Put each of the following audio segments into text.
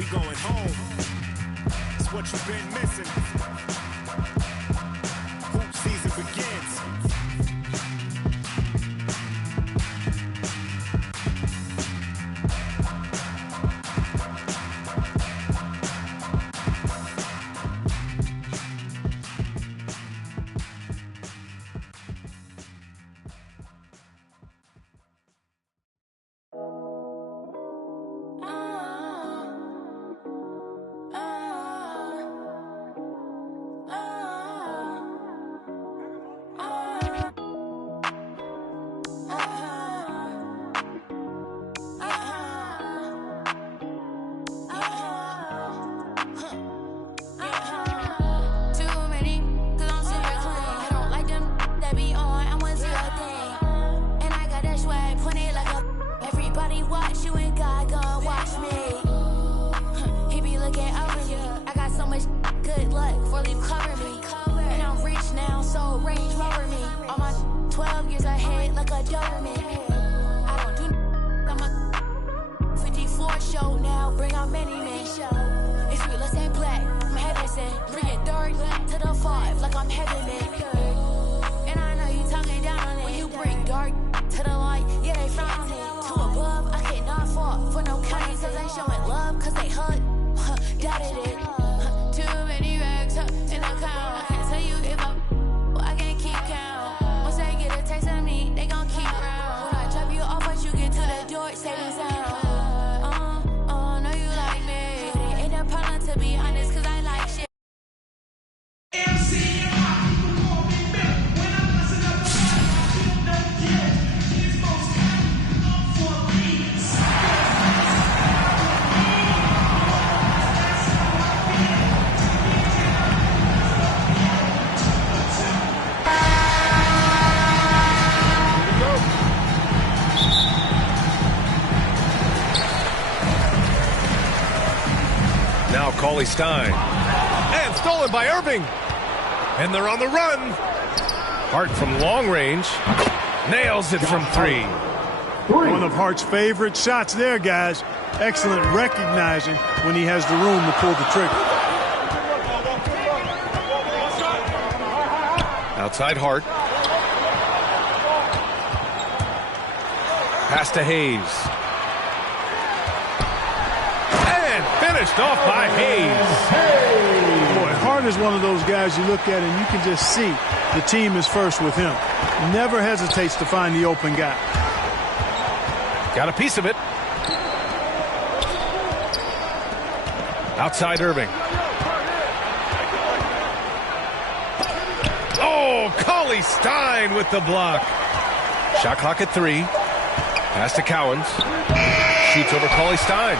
We going home. It's what you've been missing. Hoop season begins. Stein, and stolen by Irving, and they're on the run. Hart from long range nails it from three. One of Hart's favorite shots there, guys. Excellent recognizing when he has the room to pull the trigger. Outside Hart. Pass to Hayes. Finished off by Hayes. Boy, Hart is one of those guys you look at and you can just see the team is first with him. Never hesitates to find the open guy. Got a piece of it. Outside Irving. Oh, Cauley Stein with the block. Shot clock at 3. Pass to Cowens. Shoots over Cauley Stein.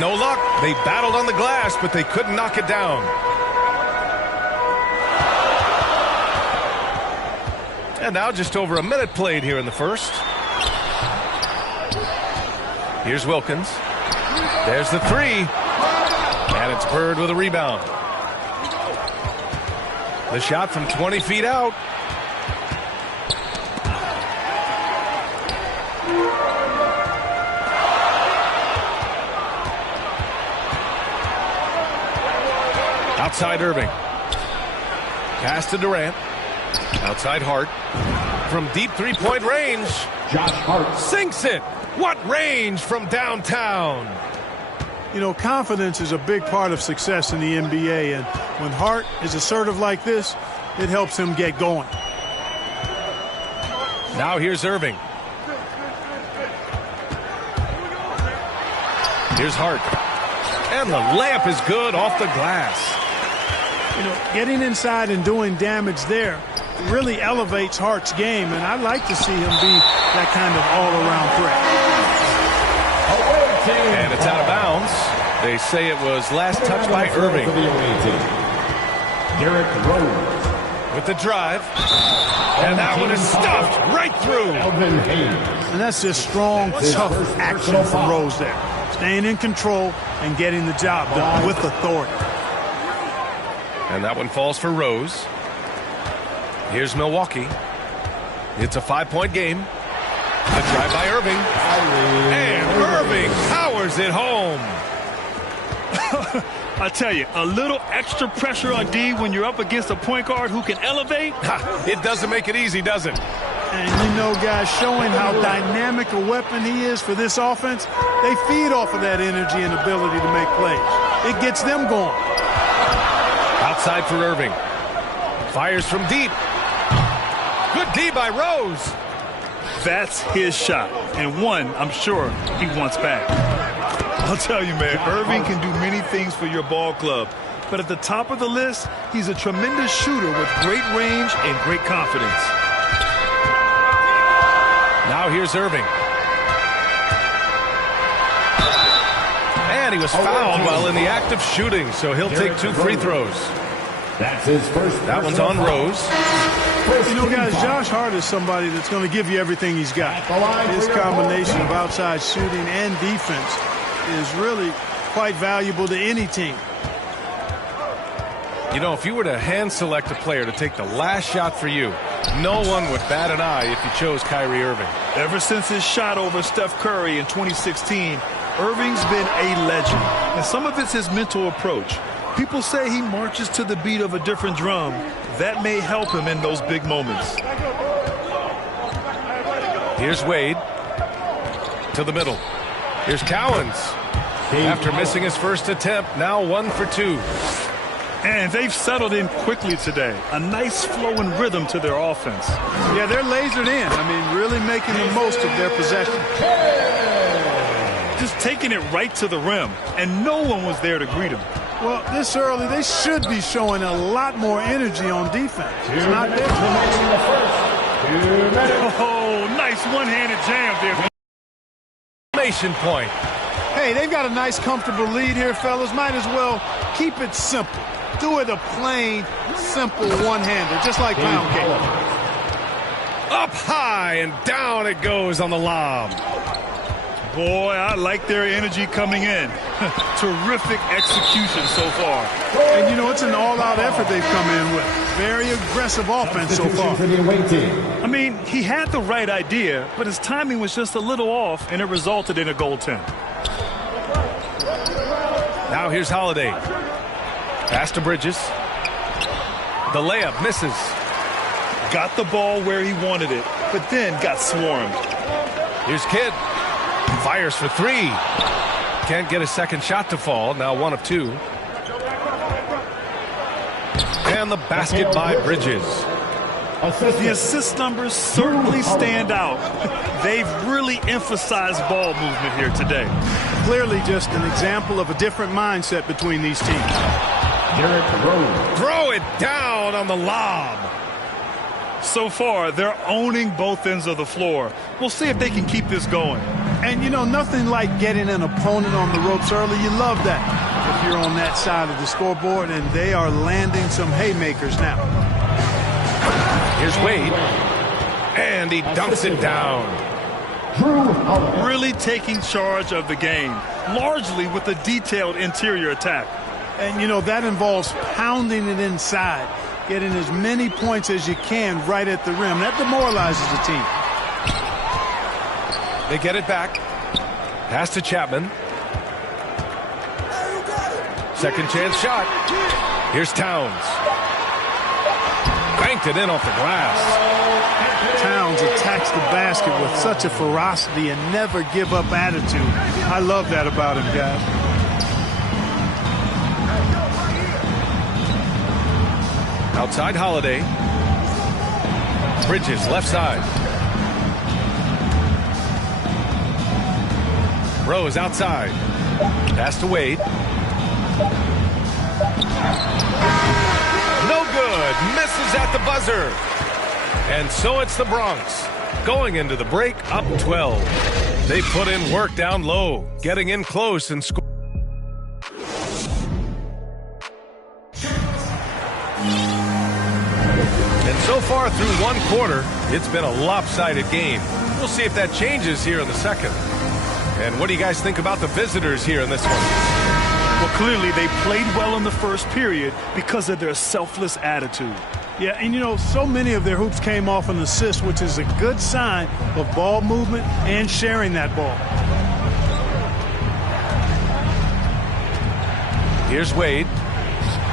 No luck. They battled on the glass, but they couldn't knock it down. And now just over a minute played here in the first. Here's Wilkins. There's the 3. And it's Bird with a rebound. The shot from 20 feet out. Outside Irving. Pass to Durant. Outside Hart. From deep three-point range. Josh Hart sinks it. What range from downtown. You know, confidence is a big part of success in the NBA, and when Hart is assertive like this, it helps him get going. Now here's Irving. Here's Hart. And the layup is good off the glass. You know, getting inside and doing damage there really elevates Hart's game, and I'd like to see him be that kind of all-around threat. And it's out of bounds. They say it was last touched by Irving. Derrick Rose with the drive. And that one is stuffed right through. And that's just strong, tough action from Rose there. Staying in control and getting the job done with authority. And that one falls for Rose. Here's Milwaukee. It's a 5-point game. The drive by Irving. And Irving powers it home. I tell you, a little extra pressure on D when you're up against a point guard who can elevate. It doesn't make it easy, does it? And you know, guys, showing how dynamic a weapon he is for this offense, they feed off of that energy and ability to make plays. It gets them going. Outside for Irving. Fires from deep. Good D by Rose. That's his shot, and one I'm sure he wants back. I'll tell you, man, Irving can do many things for your ball club, but at the top of the list, he's a tremendous shooter with great range and great confidence. Now here's Irving. And he was fouled while in the act of shooting, so he'll take 2 free throws. That's his first. That one's on Rose. You know, guys, Josh Hart is somebody that's going to give you everything he's got. His combination of outside shooting and defense is really quite valuable to any team. You know, if you were to hand select a player to take the last shot for you, no one would bat an eye if you chose Kyrie Irving. Ever since his shot over Steph Curry in 2016, Irving's been a legend, and some of it's his mental approach. People say he marches to the beat of a different drum. That may help him in those big moments. Here's Wade to the middle. Here's Cowens. After missing his first attempt, now 1 for 2. And they've settled in quickly today. A nice flow and rhythm to their offense. Yeah, they're lasered in. I mean, really making the most of their possession. Just taking it right to the rim, and no one was there to greet him. Well, this early, they should be showing a lot more energy on defense. It's not there. Oh, nice one-handed jam there. Exclamation point. Hey, they've got a nice, comfortable lead here, fellas. Might as well keep it simple. Do it a plain, simple one-hander, just like pound cake. Up high and down it goes on the lob. Boy, I like their energy coming in. Terrific execution so far. And, you know, it's an all-out effort they've come in with. Very aggressive offense so far. I mean, he had the right idea, but his timing was just a little off, and it resulted in a goaltend. Now here's Holiday. Pass to Bridges. The layup misses. Got the ball where he wanted it, but then got swarmed. Here's Kidd. Fires for 3. Can't get a second shot to fall. Now 1 of 2. And the basket by Bridges. The assist numbers certainly stand out. They've really emphasized ball movement here today. Clearly just an example of a different mindset between these teams. Throw it down on the lob. So far, they're owning both ends of the floor. We'll see if they can keep this going. And, you know, nothing like getting an opponent on the ropes early. You love that if you're on that side of the scoreboard, and they are landing some haymakers now. Here's Wade. And he dunks it down. Really taking charge of the game, largely with a detailed interior attack. And, you know, that involves pounding it inside, getting as many points as you can right at the rim. That demoralizes the team. They get it back. Pass to Chapman. Second chance shot. Here's Towns. Banked it in off the glass. Towns attacks the basket with such a ferocity and never give up attitude. I love that about him, guys. Outside Holiday. Bridges left side. Rose outside. Pass to Wade. No good. Misses at the buzzer. And so it's the Bronx going into the break up 12. They put in work down low, getting in close and scoring. And so far through one quarter, it's been a lopsided game. We'll see if that changes here in the second. And what do you guys think about the visitors here in this one? Well, clearly they played well in the first period because of their selfless attitude. Yeah, and you know, so many of their hoops came off an assist, which is a good sign of ball movement and sharing that ball. Here's Wade.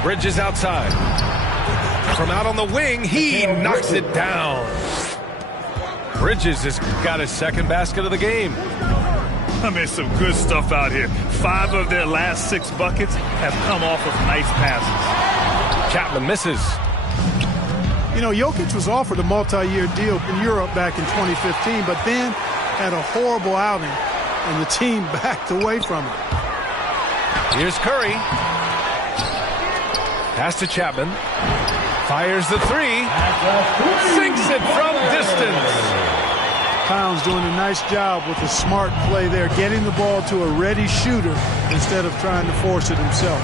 Bridges outside. From out on the wing, he knocks it down. Bridges has got his second basket of the game. I mean, some good stuff out here. 5 of their last 6 buckets have come off of nice passes. Chapman misses. You know, Jokic was offered a multi-year deal in Europe back in 2015, but then had a horrible outing, and the team backed away from it. Here's Curry. Pass to Chapman. Fires the 3. Sinks it from distance. Pounds doing a nice job with a smart play there, getting the ball to a ready shooter instead of trying to force it himself.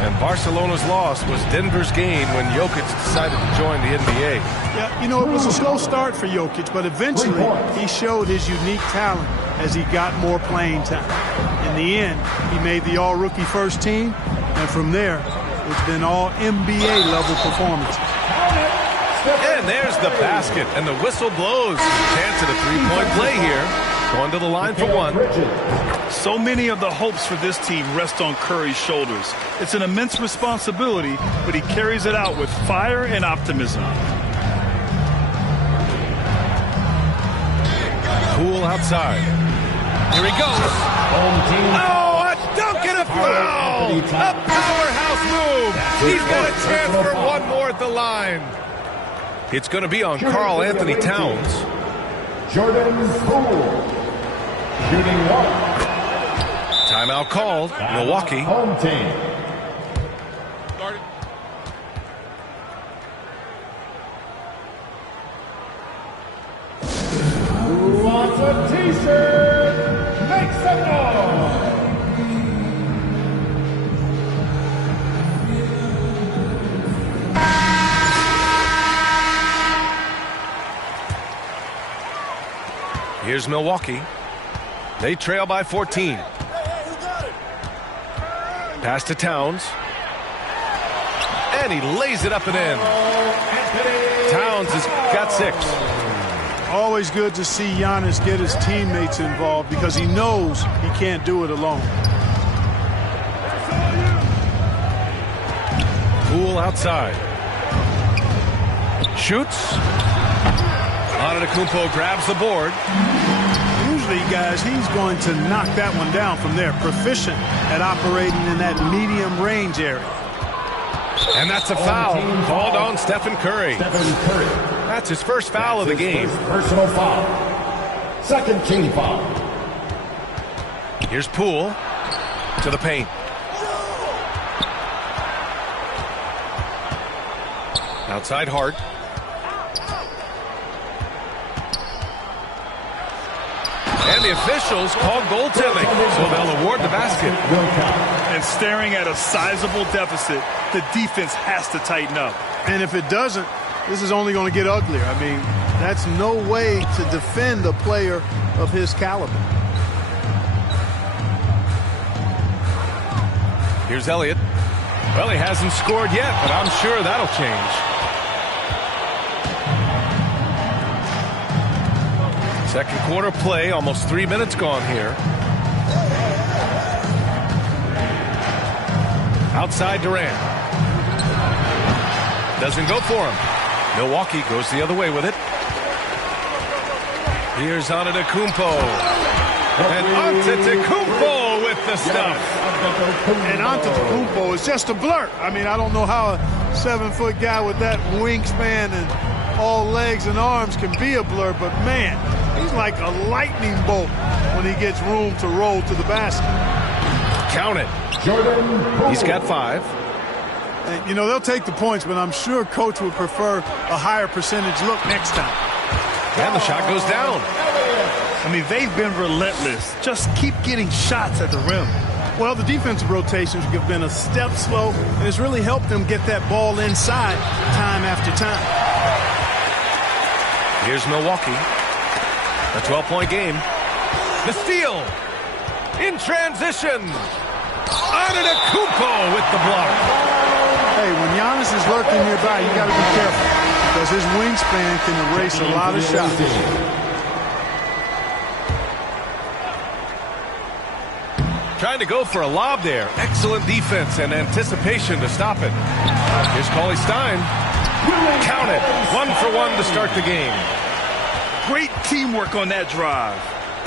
And Barcelona's loss was Denver's gain when Jokic decided to join the NBA. Yeah, you know, it was a slow start for Jokic, but eventually he showed his unique talent as he got more playing time. In the end, he made the all-rookie first team, and from there, it's been all NBA-level performances. And there's the basket, and the whistle blows. Chance at a three-point play here. Going to the line for 1. So many of the hopes for this team rest on Curry's shoulders. It's an immense responsibility, but he carries it out with fire and optimism. Poole outside. Here he goes. Oh, a dunk and a foul! A powerhouse move. He's got a chance for one more at the line. It's going to be on Karl Anthony Towns. Jordan Poole. Shooting 1. Timeout called. Milwaukee. Home team. Who wants a t-shirt? Make some noise. Here's Milwaukee. They trail by 14. Pass to Towns. And he lays it up and in. Towns has got 6. Always good to see Giannis get his teammates involved because he knows he can't do it alone. Poole outside. Shoots. Antetokounmpo grabs the board. Usually, guys, he's going to knock that one down from there. Proficient at operating in that medium range area. And that's a foul called on Stephen Curry. That's his first foul of the game. Personal foul. Second team foul. Here's Poole to the paint. Outside Hart. And the officials call goaltending, so they'll award the basket. And staring at a sizable deficit, the defense has to tighten up. And if it doesn't, this is only going to get uglier. I mean, that's no way to defend a player of his caliber. Here's Elliott. Well, he hasn't scored yet, but I'm sure that'll change. Second quarter play, almost 3 minutes gone here. Outside Durant. Doesn't go for him. Milwaukee goes the other way with it. Here's Antetokounmpo. And Antetokounmpo with the stuff. And Antetokounmpo is just a blur. I mean, I don't know how a 7-foot guy with that wingspan and all legs and arms can be a blur, but man, he's like a lightning bolt when he gets room to roll to the basket. Count it. He's got 5. And, you know, they'll take the points, but I'm sure coach would prefer a higher percentage look next time. And the shot goes down. I mean, they've been relentless. Just keep getting shots at the rim. Well, the defensive rotations have been a step slow, and it's really helped them get that ball inside time after time. Here's Milwaukee. A 12-point game. The steal. In transition. Antetokounmpo with the block. Hey, when Giannis is lurking nearby, you got to be careful because his wingspan can erase a lot of shots. Trying to go for a lob there. Excellent defense and anticipation to stop it. Here's Cauley Stein. Count it. 1 for 1 to start the game. Great teamwork on that drive.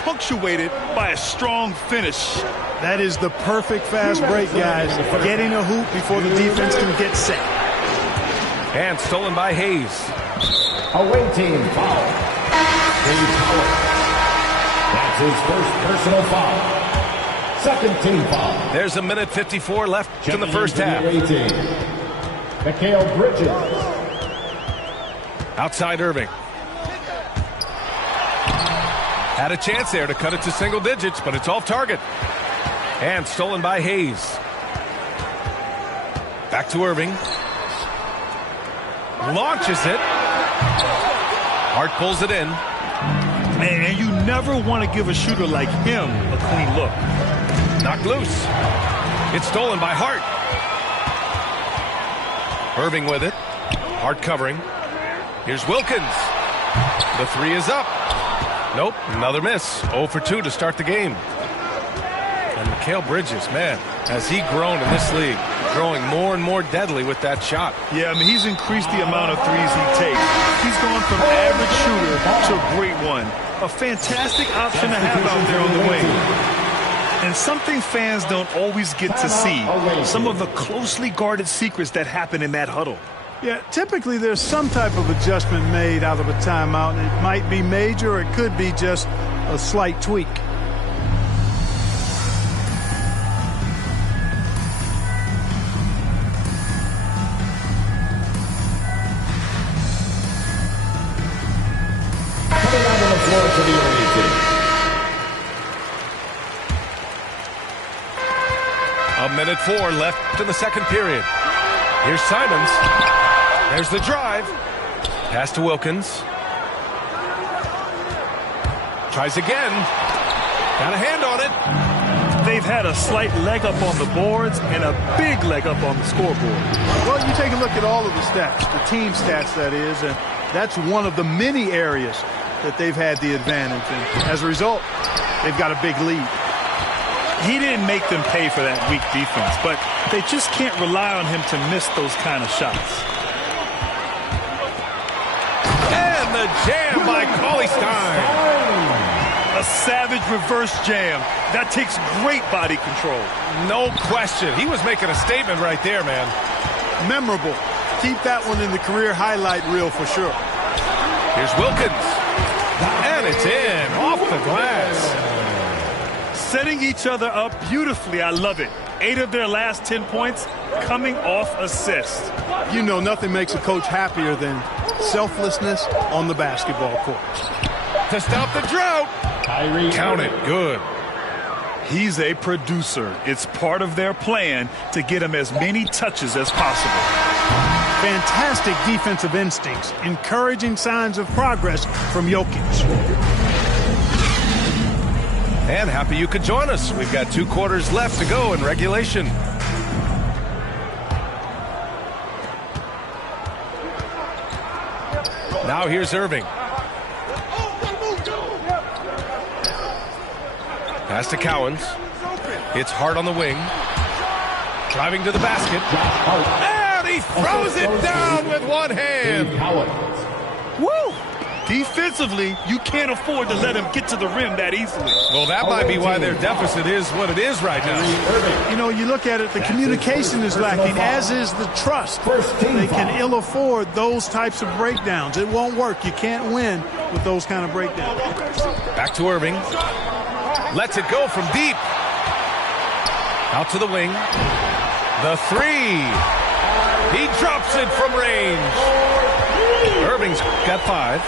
Punctuated by a strong finish. That is the perfect fast break, guys. Getting a hoop before the defense can get set. And stolen by Hayes. Away team foul. Dave Howard. That's his first personal foul. Second team foul. There's a minute 54 left in the first half. Mikal Bridges. Outside Irving. Had a chance there to cut it to single digits, but it's off target. And stolen by Hayes. Back to Irving. Launches it. Hart pulls it in. And you never want to give a shooter like him a clean look. Knocked loose. It's stolen by Hart. Irving with it. Hart covering. Here's Wilkins. The three is up. Nope, another miss. 0 for 2 to start the game. And Mikal Bridges, man, has he grown in this league? Growing more and more deadly with that shot. Yeah, I mean, he's increased the amount of threes he takes. He's gone from average shooter to a great one. A fantastic option to have out there on the wing. And something fans don't always get to see. Some of the closely guarded secrets that happen in that huddle. Yeah, typically there's some type of adjustment made out of a timeout. It might be major, or it could be just a slight tweak. Coming out on the floor for the away team. A minute 4 left in the second period. Here's Simons. There's the drive. Pass to Wilkins. Tries again. Got a hand on it. They've had a slight leg up on the boards and a big leg up on the scoreboard. Well, you take a look at all of the stats, the team stats, that is, and that's one of the many areas that they've had the advantage. And as a result, they've got a big lead. He didn't make them pay for that weak defense, but they just can't rely on him to miss those kind of shots. And the jam by Cauley Stein. A savage reverse jam. That takes great body control. No question. He was making a statement right there, man. Memorable. Keep that one in the career highlight reel for sure. Here's Wilkins. And it's in. Off the glass. Setting each other up beautifully. I love it. 8 of their last 10 points coming off assists. You know, nothing makes a coach happier than selflessness on the basketball court. To stop the drought. Count it. Good. He's a producer. It's part of their plan to get him as many touches as possible. Fantastic defensive instincts. Encouraging signs of progress from Jokic. And happy you could join us. We've got 2 quarters left to go in regulation. Now here's Irving. Pass to Cowens. It's Hart on the wing. Driving to the basket. And he throws it down with one hand. Woo! Defensively, you can't afford to let him get to the rim that easily. Well, that might be why their deficit is what it is right now. You know, you look at it, the communication is lacking, as is the trust. They can ill afford those types of breakdowns. It won't work. You can't win with those kind of breakdowns. Back to Irving. Lets it go from deep. Out to the wing. The three. He drops it from range. Irving's got 5.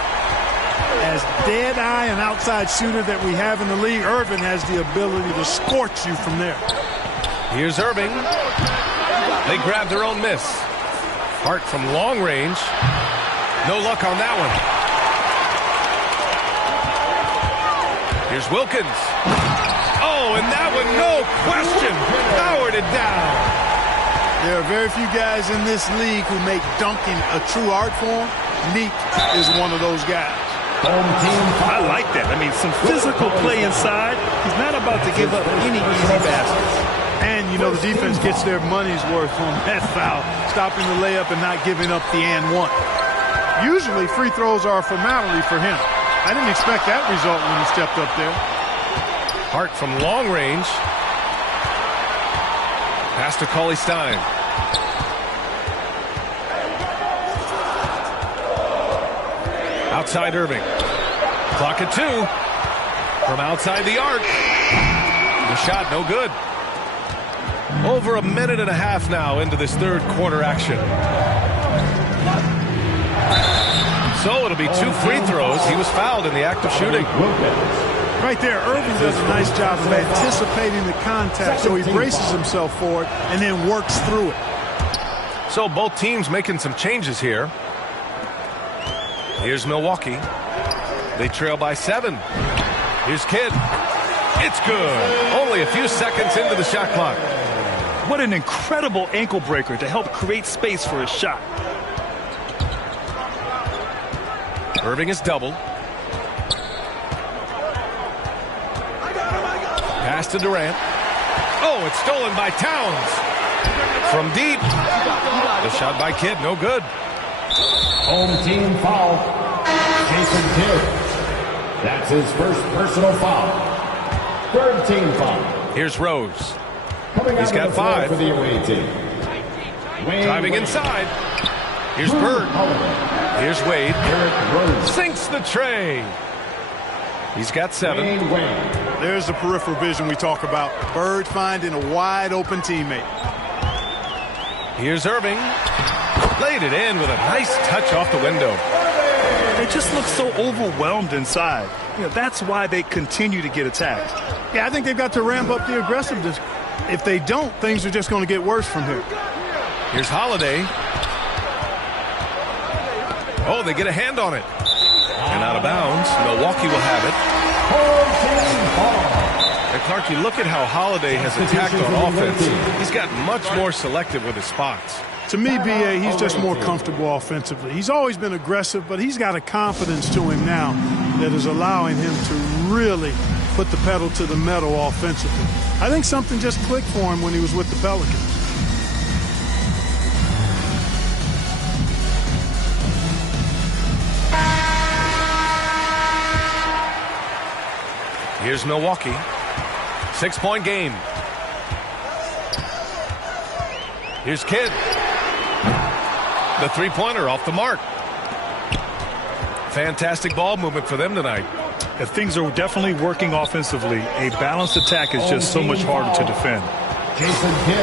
As dead-eye and outside shooter that we have in the league, Irving has the ability to scorch you from there. Here's Irving. They grab their own miss. Hart from long range. No luck on that one. Here's Wilkins. Oh, and that one, no question, powered it down. There are very few guys in this league who make dunking a true art form. Neek is one of those guys. I like that. I mean, some physical play inside. He's not about to give up any easy baskets. And, you know, the defense gets their money's worth on that foul, stopping the layup and not giving up the and one. Usually free throws are a formality for him. I didn't expect that result when he stepped up there. Hart from long range. Pass to Cauley Stein. Outside Irving. Clock at 2. From outside the arc. The shot no good. Over a minute and a half now into this third quarter action. So it'll be 2 free throws. He was fouled in the act of shooting. Right there, Irving does a nice job of anticipating the contact, so he braces himself for it and then works through it. So both teams making some changes here. Here's Milwaukee. They trail by 7. Here's Kidd. It's good. Only a few seconds into the shot clock. What an incredible ankle breaker to help create space for his shot. Irving is doubled. Pass to Durant. Oh, it's stolen by Towns. From deep. The shot by Kidd, no good. Home team foul. Jason Kidd. That's his first personal foul. Third team foul. Here's Rose. Coming He's got 5. For the away team. Driving inside. Here's Bird. Here's Wade. Sinks the tray. He's got 7. There's the peripheral vision we talk about. Bird finding a wide open teammate. Here's Irving. Laid it in with a nice touch off the window. They just look so overwhelmed inside. You know, that's why they continue to get attacked. Yeah, I think they've got to ramp up the aggressiveness. If they don't, things are just going to get worse from here. Here's Holiday. Oh, they get a hand on it. And out of bounds. Milwaukee will have it. And Clark, you look at how Holiday has attacked on offense. He's got much more selective with his spots. To me, B.A., he's just more comfortable offensively. He's always been aggressive, but he's got a confidence to him now that is allowing him to really put the pedal to the metal offensively. I think something just clicked for him when he was with the Pelicans. Here's Milwaukee. 6-point game. Here's Kidd. The three-pointer off the mark. Fantastic ball movement for them tonight. If things are definitely working offensively, a balanced attack is just so much harder to defend.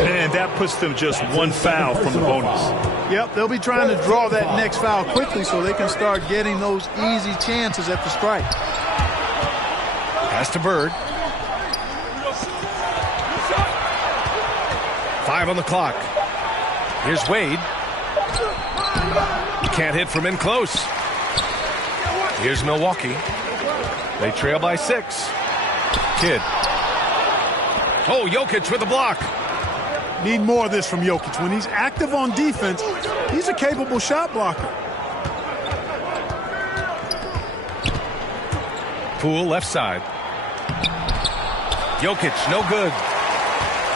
And that puts them just 1 foul from the bonus. Yep, they'll be trying to draw that next foul quickly so they can start getting those easy chances at the strike. Pass to Bird. 5 on the clock. Here's Wade. Can't hit from in close. Here's Milwaukee. They trail by 6. Kidd. Oh, Jokic with a block. Need more of this from Jokic. When he's active on defense, he's a capable shot blocker. Poole left side. Jokic, no good.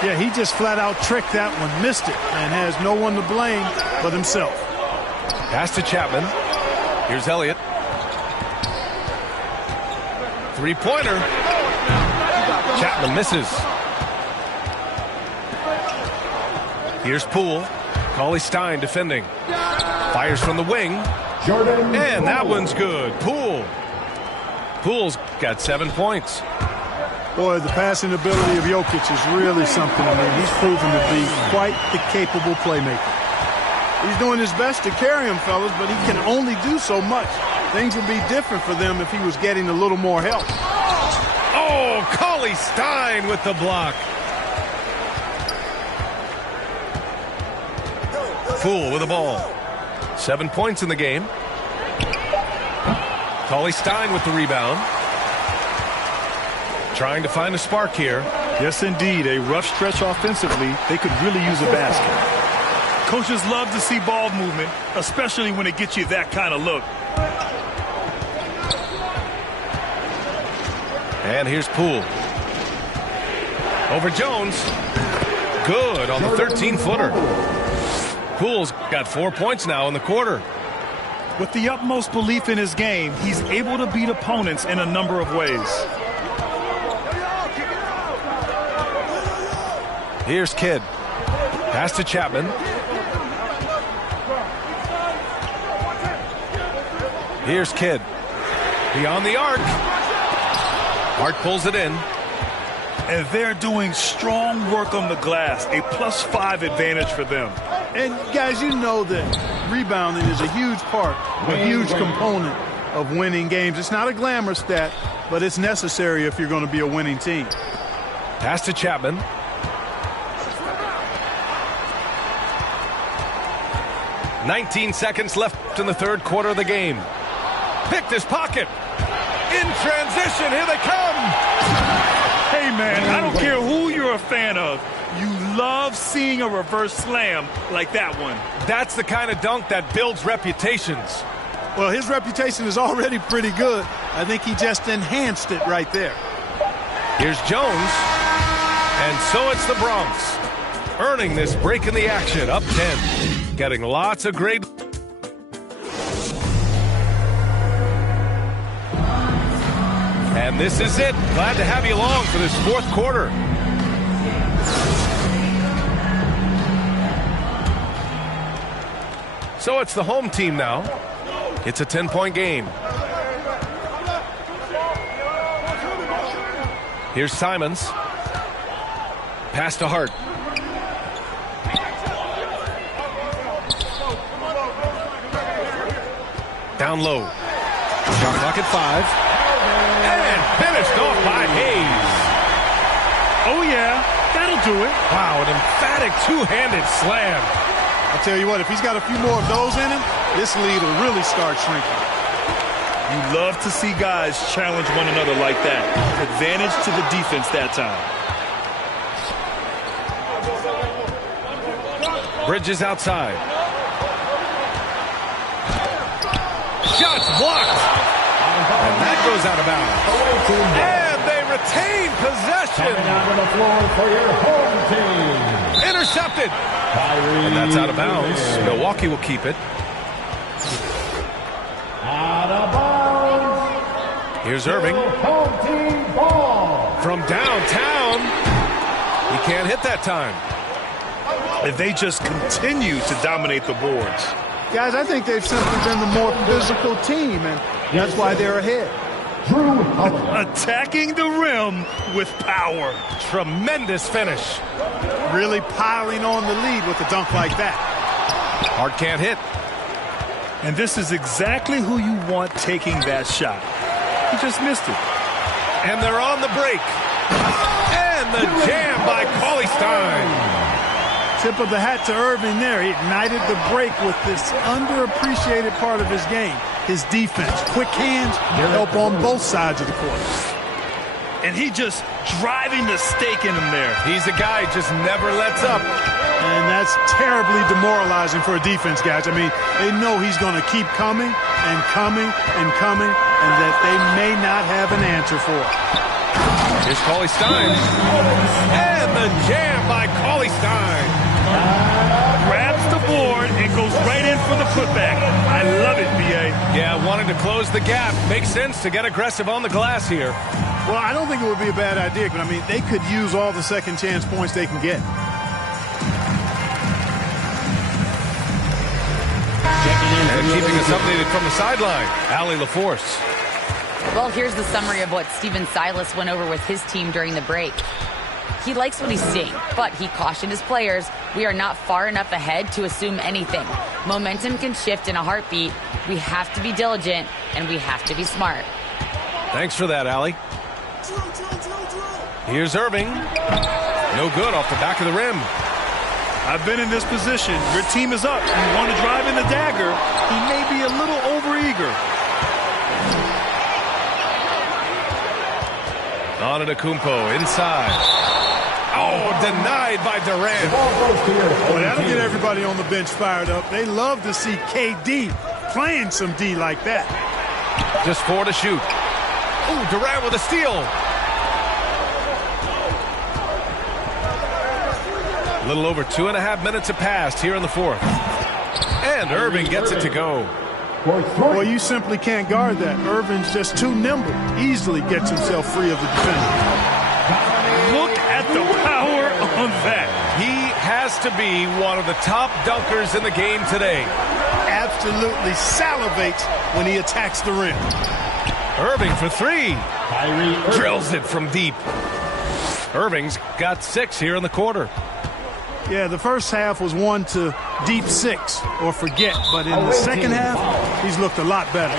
Yeah, he just flat out tricked that one, missed it, and has no one to blame but himself. Pass to Chapman. Here's Elliott. Three-pointer. Chapman misses. Here's Poole. Cauley Stein defending. Fires from the wing. And that one's good. Poole's got 7 points. Boy, the passing ability of Jokic is really something. I mean, he's proven to be quite the capable playmaker. He's doing his best to carry him, fellas, but he can only do so much. Things would be different for them if he was getting a little more help. Oh, Cauley Stein with the block. Poole with the ball. 7 points in the game. Cauley Stein with the rebound. Trying to find a spark here. Yes, indeed. A rough stretch offensively. They could really use a basket. Coaches love to see ball movement, especially when it gets you that kind of look. And here's Poole. Over Jones. Good on the 13-footer. Poole's got 4 points now in the quarter. With the utmost belief in his game, he's able to beat opponents in a number of ways. Here's Kidd. Pass to Chapman. Here's Kidd. Beyond the arc. Hart pulls it in. And they're doing strong work on the glass. A +5 advantage for them. And, guys, you know that rebounding is a huge part, a huge component of winning games. It's not a glamour stat, but it's necessary if you're going to be a winning team. Pass to Chapman. "19 seconds left in the third quarter of the game. Picked his pocket. In transition, here they come. Hey, man, I don't care who you're a fan of. You love seeing a reverse slam like that one. That's the kind of dunk that builds reputations. Well, his reputation is already pretty good. I think he just enhanced it right there. Here's Jones. And so it's the Bronx, earning this break in the action, up 10. Getting lots of great... And this is it. Glad to have you along for this fourth quarter. So it's the home team now. It's a 10-point game. Here's Simons. Pass to Hart. Down low. Shot clock at 5. And finished off by Hayes. Oh, yeah, that'll do it. Wow, an emphatic two-handed slam. I'll tell you what, if he's got a few more of those in him, this lead will really start shrinking. You love to see guys challenge one another like that. Advantage to the defense that time. Bridges outside. Shots blocked. And that goes out of bounds. And they retain possession. Coming onto the floor for your home team. Intercepted. And that's out of bounds. Milwaukee will keep it. Out of bounds. Here's Irving. Home team ball. From downtown. He can't hit that time. If they just continue to dominate the boards. Guys, I think they've simply been the more physical team, and that's why they're ahead. Attacking the rim with power. Tremendous finish. Really piling on the lead with a dunk like that. Hart can't hit. And this is exactly who you want taking that shot. He just missed it. And they're on the break. And the jam by Cauley Stein. Tip of the hat to Irving there. He ignited the break with this underappreciated part of his game. His defense. Quick hands help on both sides of the court. And he just driving the stake in him there. He's a guy who just never lets up. And that's terribly demoralizing for a defense, guys. I mean, they know he's going to keep coming and coming and coming, and that they may not have an answer for it. Here's Cauley Stein. And the jam by Cauley Stein. Grabs the board and goes right in for the putback. I love it, B.A. Yeah, wanting to close the gap. Makes sense to get aggressive on the glass here. Well, I don't think it would be a bad idea, but I mean, they could use all the second chance points they can get. And keeping us updated from the sideline, Allie LaForce. Well, here's the summary of what Steven Silas went over with his team during the break. He likes what he's seeing, but he cautioned his players, we are not far enough ahead to assume anything. Momentum can shift in a heartbeat. We have to be diligent, and we have to be smart. Thanks for that, Allie. Here's Irving. No good off the back of the rim. I've been in this position. Your team is up. You want to drive in the dagger. He may be a little overeager. Antetokounmpo inside. Oh, denied by Durant. Boy, that'll get everybody on the bench fired up. They love to see KD playing some D like that. Just 4 to shoot. Ooh, Durant with a steal. A little over 2.5 minutes have passed here in the fourth. And Irving gets it to go. Well, you simply can't guard that. Irving's just too nimble. Easily gets himself free of the defender. Look at the power on that. He has to be one of the top dunkers in the game today. Absolutely salivates when he attacks the rim. Irving for three. Drills it from deep. Irving's got 6 here in the quarter. Yeah, the first half was 1 to deep 6 or forget. But in the second half, he's looked a lot better.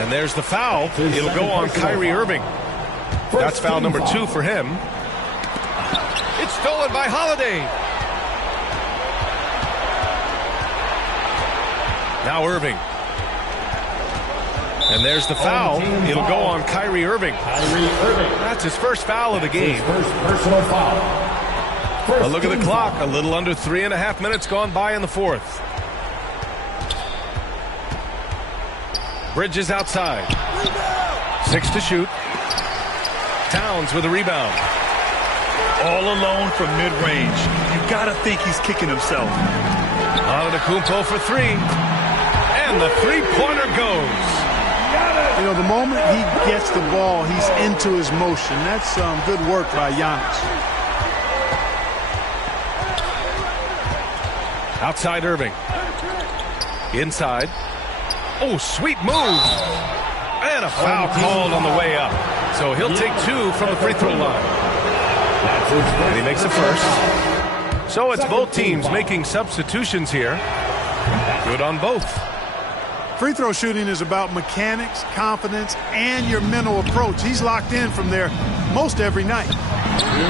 And there's the foul. It'll go on Kyrie Irving. That's foul number 2 for him. It's stolen by Holiday. Now Irving. And there's the foul. It'll go on Kyrie Irving. That's his first foul of the game. Personal foul. A look at the clock. A little under 3.5 minutes gone by in the fourth. Bridges outside. 6 to shoot. Towns with a rebound. All alone from mid-range. You gotta think he's kicking himself. Antetokounmpo for 3. And the three-pointer goes. You know, the moment he gets the ball, he's into his motion. That's good work by Giannis. Outside Irving. Inside. Oh, sweet move. And a foul called on the way up. So he'll take 2 from the free throw line. And he makes a first. So it's both teams making substitutions here. Good on both. Free throw shooting is about mechanics, confidence, and your mental approach. He's locked in from there most every night.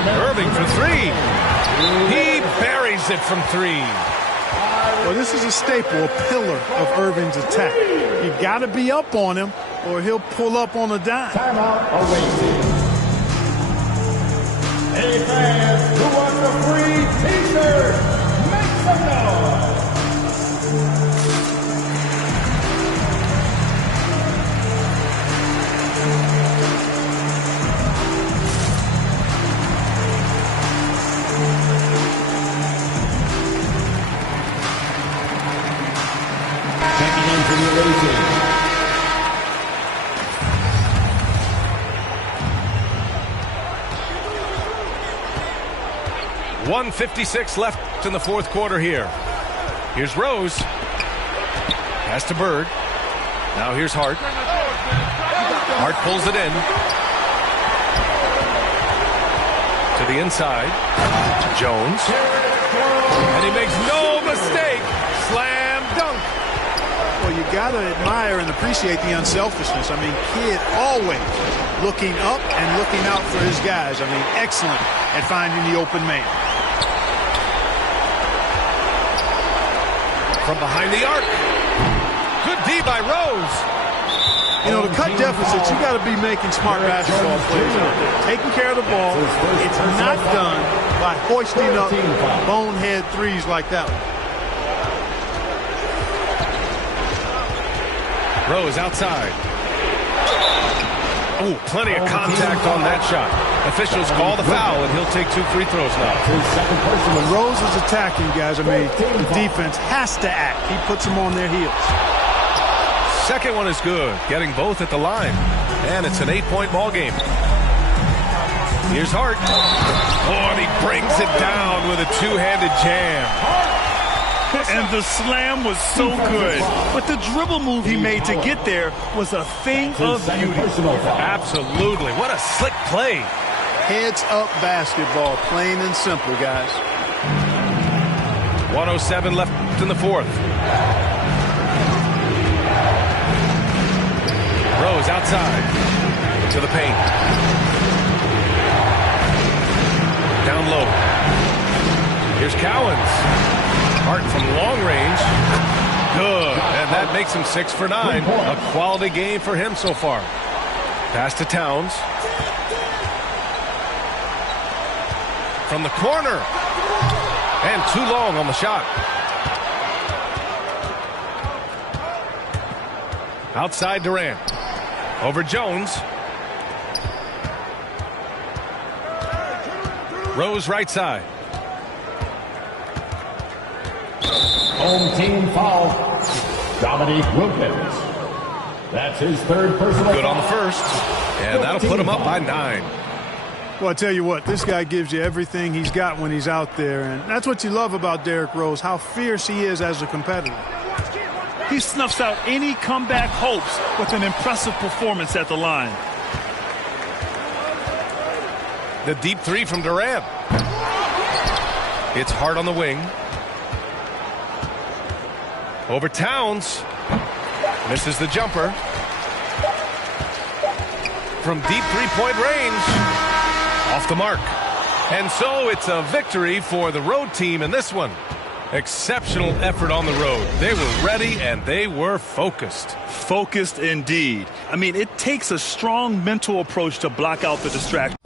Irving for 3. He buries it from 3. Well, this is a staple, a pillar of Irving's attack. You've got to be up on him, or he'll pull up on a dime. Timeout awaited. Hey fans, who wants a free t-shirt? Make some noise. Checking in from the away team. 1:56 left in the fourth quarter here. Here's Rose. Pass to Bird. Now here's Hart. Hart pulls it in. To the inside. Jones. And he makes no mistake. Slam dunk. Well, you got to admire and appreciate the unselfishness. I mean, Kidd always looking up and looking out for his guys. I mean, excellent at finding the open man. From behind the arc. Good D by Rose. You know, to cut deficits, you got to be making smart basketball plays out there. Taking care of the ball. It's not done by hoisting up bonehead threes like that one. Rose outside. Oh, plenty of contact on that shot. Officials call the foul, and he'll take 2 free throws now. When Rose is attacking, guys, I mean, the defense has to act. He puts them on their heels. Second one is good, getting both at the line. And it's an 8-point ball game. Here's Hart. Oh, and he brings it down with a two-handed jam. And the slam was so good. But the dribble move he made to get there was a thing of beauty. Absolutely. What a slick play. Heads up basketball, plain and simple, guys. 1:07 left in the fourth. Rose outside to the paint. Down low. Here's Cowens. Hart from long range. Good. And that makes him 6 for 9. A quality game for him so far. Pass to Towns. From the corner. And too long on the shot. Outside Durant. Over Jones. Rose right side. Home team foul. Dominique Wilkins. That's his third personal Good foul. on the first. And that'll put him up by 9. Well, I tell you what, this guy gives you everything he's got when he's out there. And that's what you love about Derrick Rose, how fierce he is as a competitor. He snuffs out any comeback hopes with an impressive performance at the line. The deep three from Durant. It's hard on the wing. Over Towns. Misses the jumper. From deep three-point range. Off the mark. And so it's a victory for the road team in this one. Exceptional effort on the road. They were ready and they were focused. Focused indeed. I mean, it takes a strong mental approach to block out the distraction.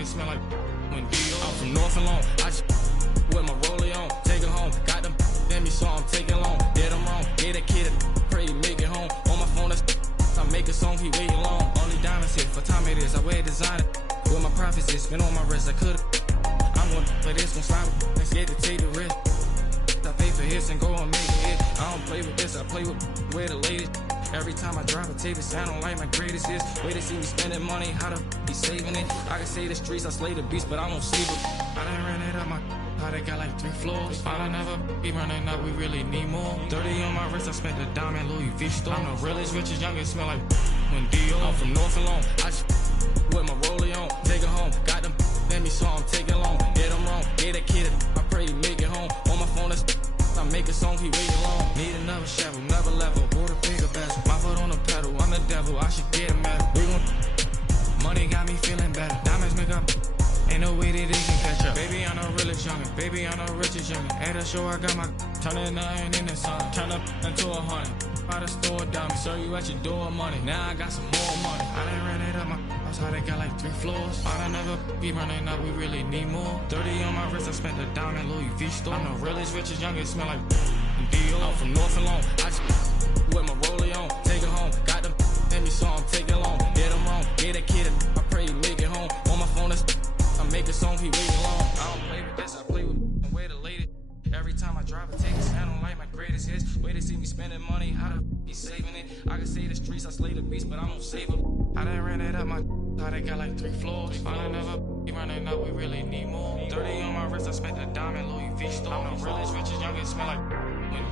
Smell like when Dio. I'm from North Alone. I just with my rollie on. Take it home. Got them let me so I'm taking long. Did them wrong. Get a kid. Pray make it home. On my phone, I make a song. He waiting long. Only diamonds hit for time it is. I wear designer. With my profits, it's been on my wrist. I could've. I'm gonna play this one slide. Let's get to take the risk. I pay for hits and go and make it hit. I don't play with this. I play with where the latest. Every time I drop a tape, it sound like my greatest hits. Way to see me spending money, how to be saving it. I can say the streets, I slay the beast, but I don't sleep it. I done ran it up my how they got like 3 floors. I don't never be running up, we really need more. 30 on my wrist, I spent the diamond Louis V store. I'm the realest, richest, youngest, smell like when Dio. I'm from North Alone, I just with my rollie on. Take it home, got them let me so I'm taking long. Get them wrong, get a kid, I pray he make it home. On my phone, I make a song, he waiting long. Need another shovel, never level, bought a bigger bezel. My foot on the pedal, I'm the devil, I should get a medal. We gon' money got me feeling better. Diamonds make up, ain't no way that they can catch up. Baby, I'm the realest youngin', baby, I'm the richest youngin'. At the show, I got my turning nothing in the sun. Turn up into 100, by the store dummy. Serve you at your door money, now I got some more money. I done ran it up my house, how they got like 3 floors. I done never be running up, we really need more. 30 on my wrist, I spent the diamond Louis V store. I'm the realest, richest, youngest, smell like Dio. I'm from North Alone, I just with my rollie on. Take it home, got them let me so I'm taking long. Get them wrong, get a kid, I pray he make it home. On my phone, I make a song, he waiting long. I don't play with this, I play with where the latest. Every time I drive a ticket, sound don't like my greatest hits. Way to see me spending money, how to be saving it. I can say the streets, I slay the beast, but I don't save it. I done ran it up my how they got like 3 floors. I done never be running up, we really need more. 30 on my wrist, I spent the diamond Louis V store. I'm the realest, richest, youngest, smell like when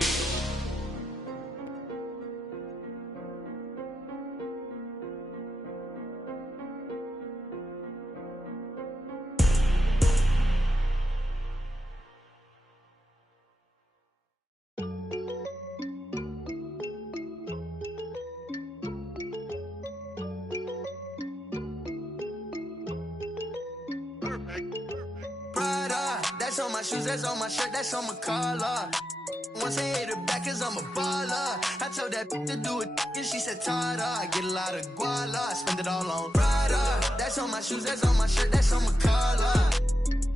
That's on my shoes, that's on my shirt, that's on my collar. Once I hit it back, cause I'm a baller. I told that to do it, and she said, Tada. I get a lot of guala, I spend it all on Prada. That's on my shoes, that's on my shirt, that's on my collar.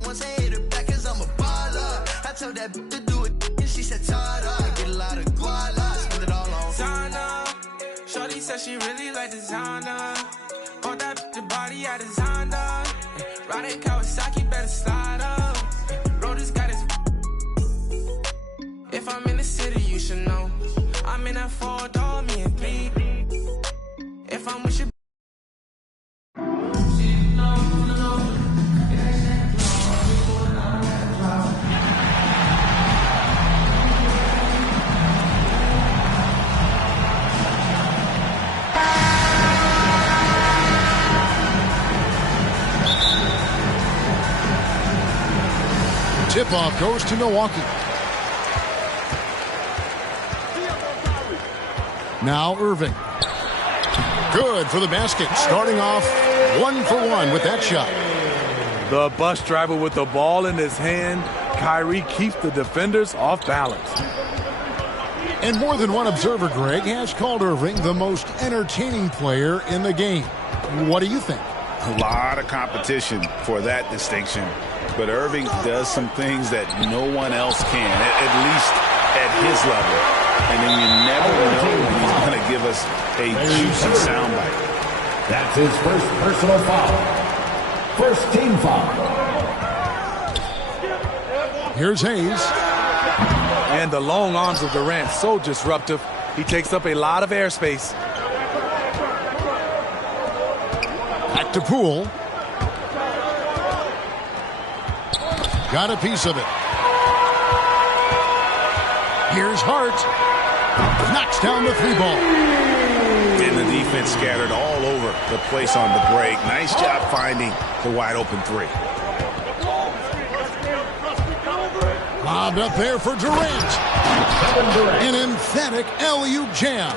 Once I hit it back, cause I'm a baller. I told that to do it, and she said, Tada. I get a lot of guala, I spend it all on Zana. Shorty said she really like designer. Bought that the body I designed her. Riding Kawasaki, better slide up. Bro, this got his. If I'm in the city, you should know. I'm in that 4-door, me and 3. If I'm with you. Tip-off goes to Milwaukee. Now Irving. Good for the basket. Starting off 1 for 1 with that shot. The bus driver with the ball in his hand. Kyrie keeps the defenders off balance. And more than one observer, Greg, has called Irving the most entertaining player in the game. What do you think? A lot of competition for that distinction. But Irving does some things that no one else can, at least at his level. And then you never know when he's going to give us a juicy soundbite. That's his first personal foul. First team foul. Here's Hayes. And the long arms of Durant, so disruptive. He takes up a lot of airspace. Back to Poole. Got a piece of it. Here's Hart. Knocks down the three ball. And the defense scattered all over the place on the break. Nice job finding the wide open three. Lobbed up there for Durant. An emphatic alley-oop jam.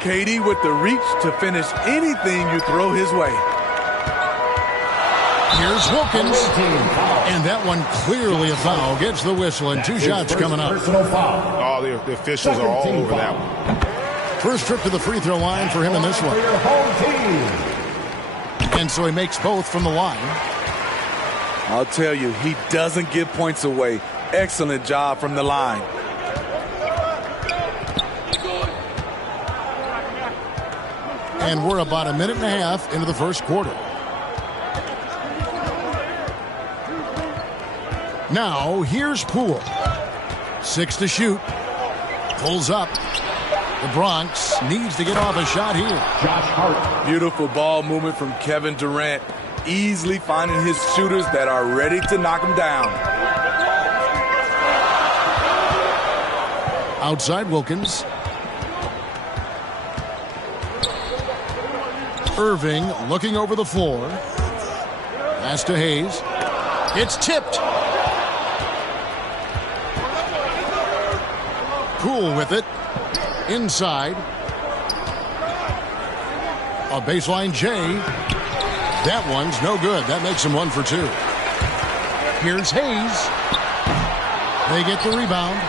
KD with the reach to finish anything you throw his way. Here's Wilkins. And that one clearly a foul. Gets the whistle and two shots coming up. Oh, the officials are all over that one. First trip to the free throw line for him in this one. And so he makes both from the line. I'll tell you, he doesn't give points away. Excellent job from the line. And we're about a minute and a half into the first quarter. Now, here's Poole. 6 to shoot. Pulls up. The Bronx needs to get off a shot here. Josh Hart. Beautiful ball movement from Kevin Durant. Easily finding his shooters that are ready to knock him down. Outside Wilkins. Irving looking over the floor. Pass to Hayes. It's tipped. Poole with it. Inside. A baseline J. That one's no good. That makes him 1 for 2. Here's Hayes. They get the rebound.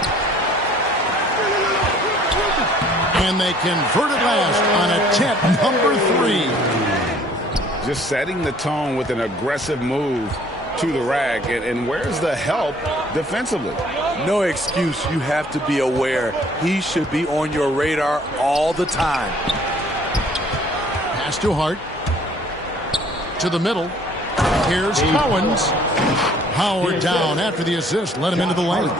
And they convert it last on attempt number 3. Just setting the tone with an aggressive move to the rack. And where's the help defensively? No excuse. You have to be aware. He should be on your radar all the time. Pass to Hart. To the middle. Here's Cowens. Howard down after the assist. Let him into the lane.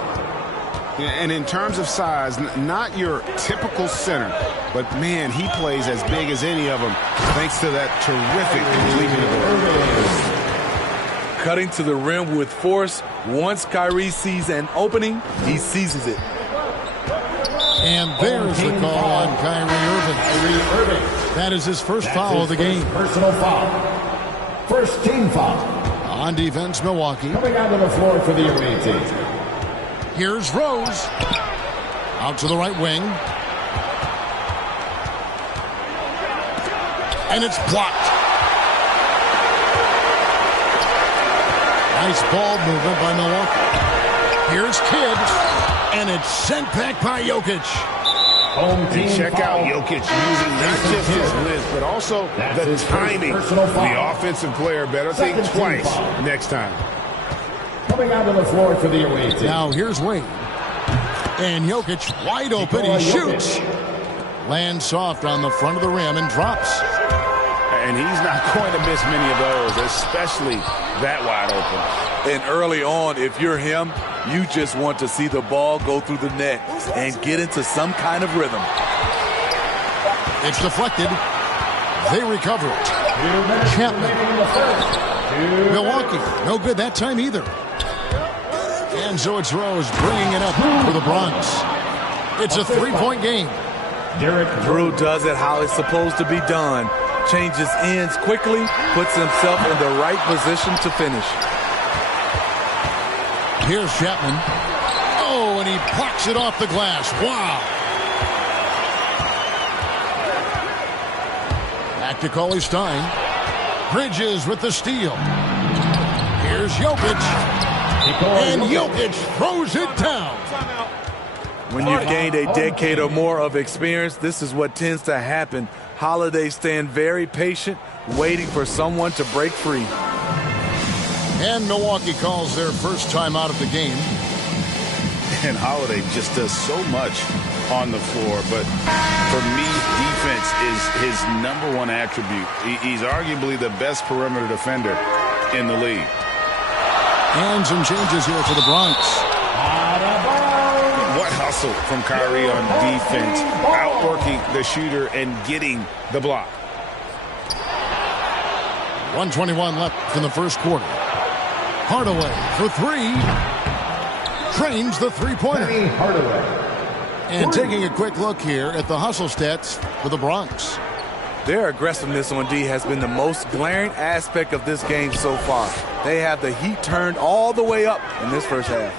And in terms of size, not your typical center, but man, he plays as big as any of them thanks to that terrific leaping ability. Cutting to the rim with force. Once Kyrie sees an opening, he seizes it. And there's the call on Kyrie Irving. That is his first foul of the game. Personal foul. First team foul. On defense, Milwaukee. Coming out on the floor for the away team. Here's Rose. Out to the right wing. And it's blocked. Nice ball movement by Milwaukee. Here's Kidd. And it's sent back by Jokic. And check out Jokic using not just his length, but also the timing. The offensive player better think twice next time. Coming out on the floor for the away team. Now here's Wade. And Jokic wide open. He shoots. Lands soft on the front of the rim and drops. And he's not going to miss many of those, especially that wide open. And early on, if you're him, you just want to see the ball go through the net and get into some kind of rhythm. It's deflected. They recover it. Chapman. Milwaukee. No good that time either. And so it's Rose bringing it up for the Bronx. It's a 3-point game. Drew does it how it's supposed to be done. Changes ends quickly, puts himself in the right position to finish. Here's Chapman. Oh, and he plucks it off the glass. Wow. Back to Cauley Stein. Bridges with the steal. Here's Jokic. And Jokic throws it down. When you've gained a decade or more of experience, this is what tends to happen. Holiday staying very patient, waiting for someone to break free. And Milwaukee calls their first time out of the game. And Holiday just does so much on the floor, but for me, defense is his #1 attribute. He's arguably the best perimeter defender in the league. And some changes here for the Bronx. What hustle from Kyrie on defense, outworking the shooter and getting the block. 1:21 left in the first quarter. Hardaway for three. Trains the three-pointer. And taking a quick look here at the hustle stats for the Bronx. Their aggressiveness on D has been the most glaring aspect of this game so far. They have the heat turned all the way up in this first half.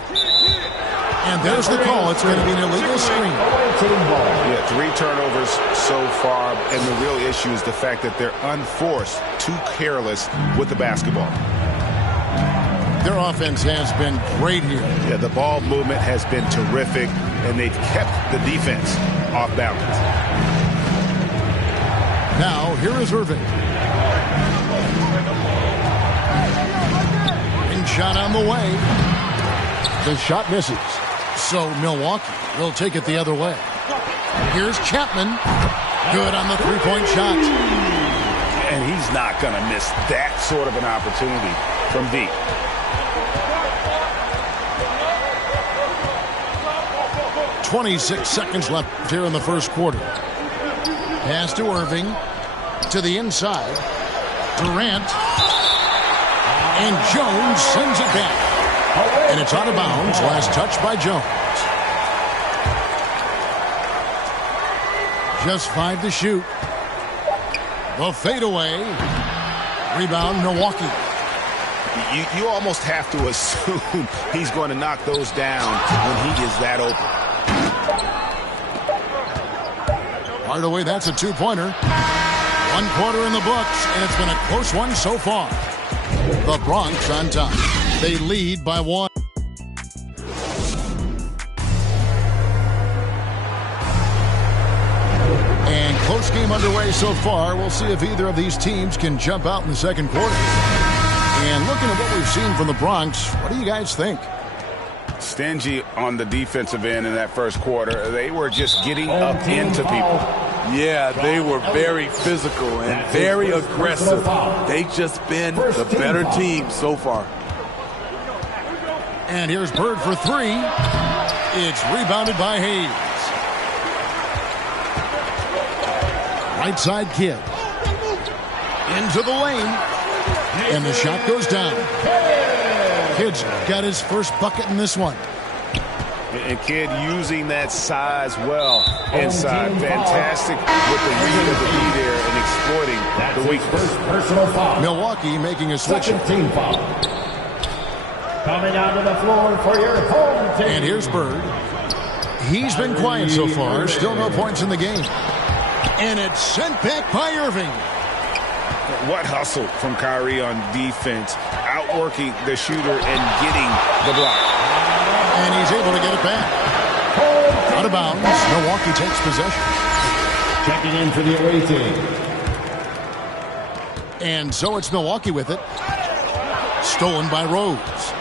And there's the call. It's going to be an illegal screen. Yeah, 3 turnovers so far, and the real issue is the fact that they're unforced, too careless with the basketball. Their offense has been great here. Yeah, the ball movement has been terrific, and they've kept the defense off balance. Now, here is Irving. And shot on the way. The shot misses. So Milwaukee will take it the other way. Here's Chapman. Good on the three-point shot. And he's not going to miss that sort of an opportunity from deep. .26 seconds left here in the first quarter. Pass to Irving. To the inside. Durant. And Jones sends it back. And it's out of bounds. Last touch by Jones. Just 5 to shoot. The fadeaway. Rebound, Milwaukee. You almost have to assume he's going to knock those down when he is that open. Hardaway, that's a 2-pointer. 1 quarter in the books, and it's been a close one so far. The Bronx on top. They lead by 1. And close game underway so far. We'll see if either of these teams can jump out in the second quarter. And looking at what we've seen from the Bronx, what do you guys think? Stingy on the defensive end in that first quarter. They were just getting up into people. Yeah, they were very physical and very aggressive. They've just been the better team so far. And here's Bird for 3. It's rebounded by Hayes. Right side Kidd. Into the lane. And the shot goes down. Kidd's got his first bucket in this one. And Kidd using that size well inside. Fantastic with the read of the D there and exploiting the weakness. Personal foul. Milwaukee making a switch. Team foul. Coming onto the floor for your home team. And here's Bird. He's been quiet so far. Still no points in the game. And it's sent back by Irving. What hustle from Kyrie on defense, outworking the shooter and getting the block. And he's able to get it back. Out of bounds. Milwaukee takes possession. Checking in for the away team. And so it's Milwaukee with it. Stolen by Rose.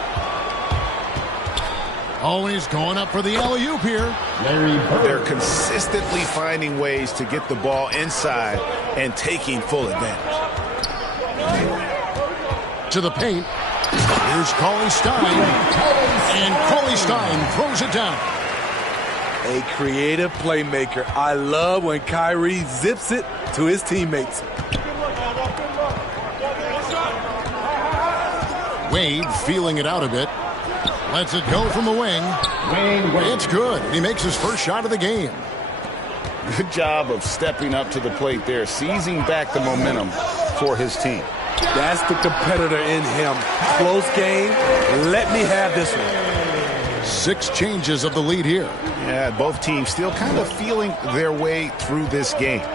Always going up for the alley-oop here. They're consistently finding ways to get the ball inside and taking full advantage. To the paint. Here's Cauley Stein. And Cauley Stein throws it down. A creative playmaker. I love when Kyrie zips it to his teammates. Wade feeling it out a bit. Lets it go from the wing. It's good. He makes his first shot of the game. Good job of stepping up to the plate there, seizing back the momentum for his team. That's the competitor in him. Close game. Let me have this one. 6 changes of the lead here. Yeah, both teams still kind of feeling their way through this game.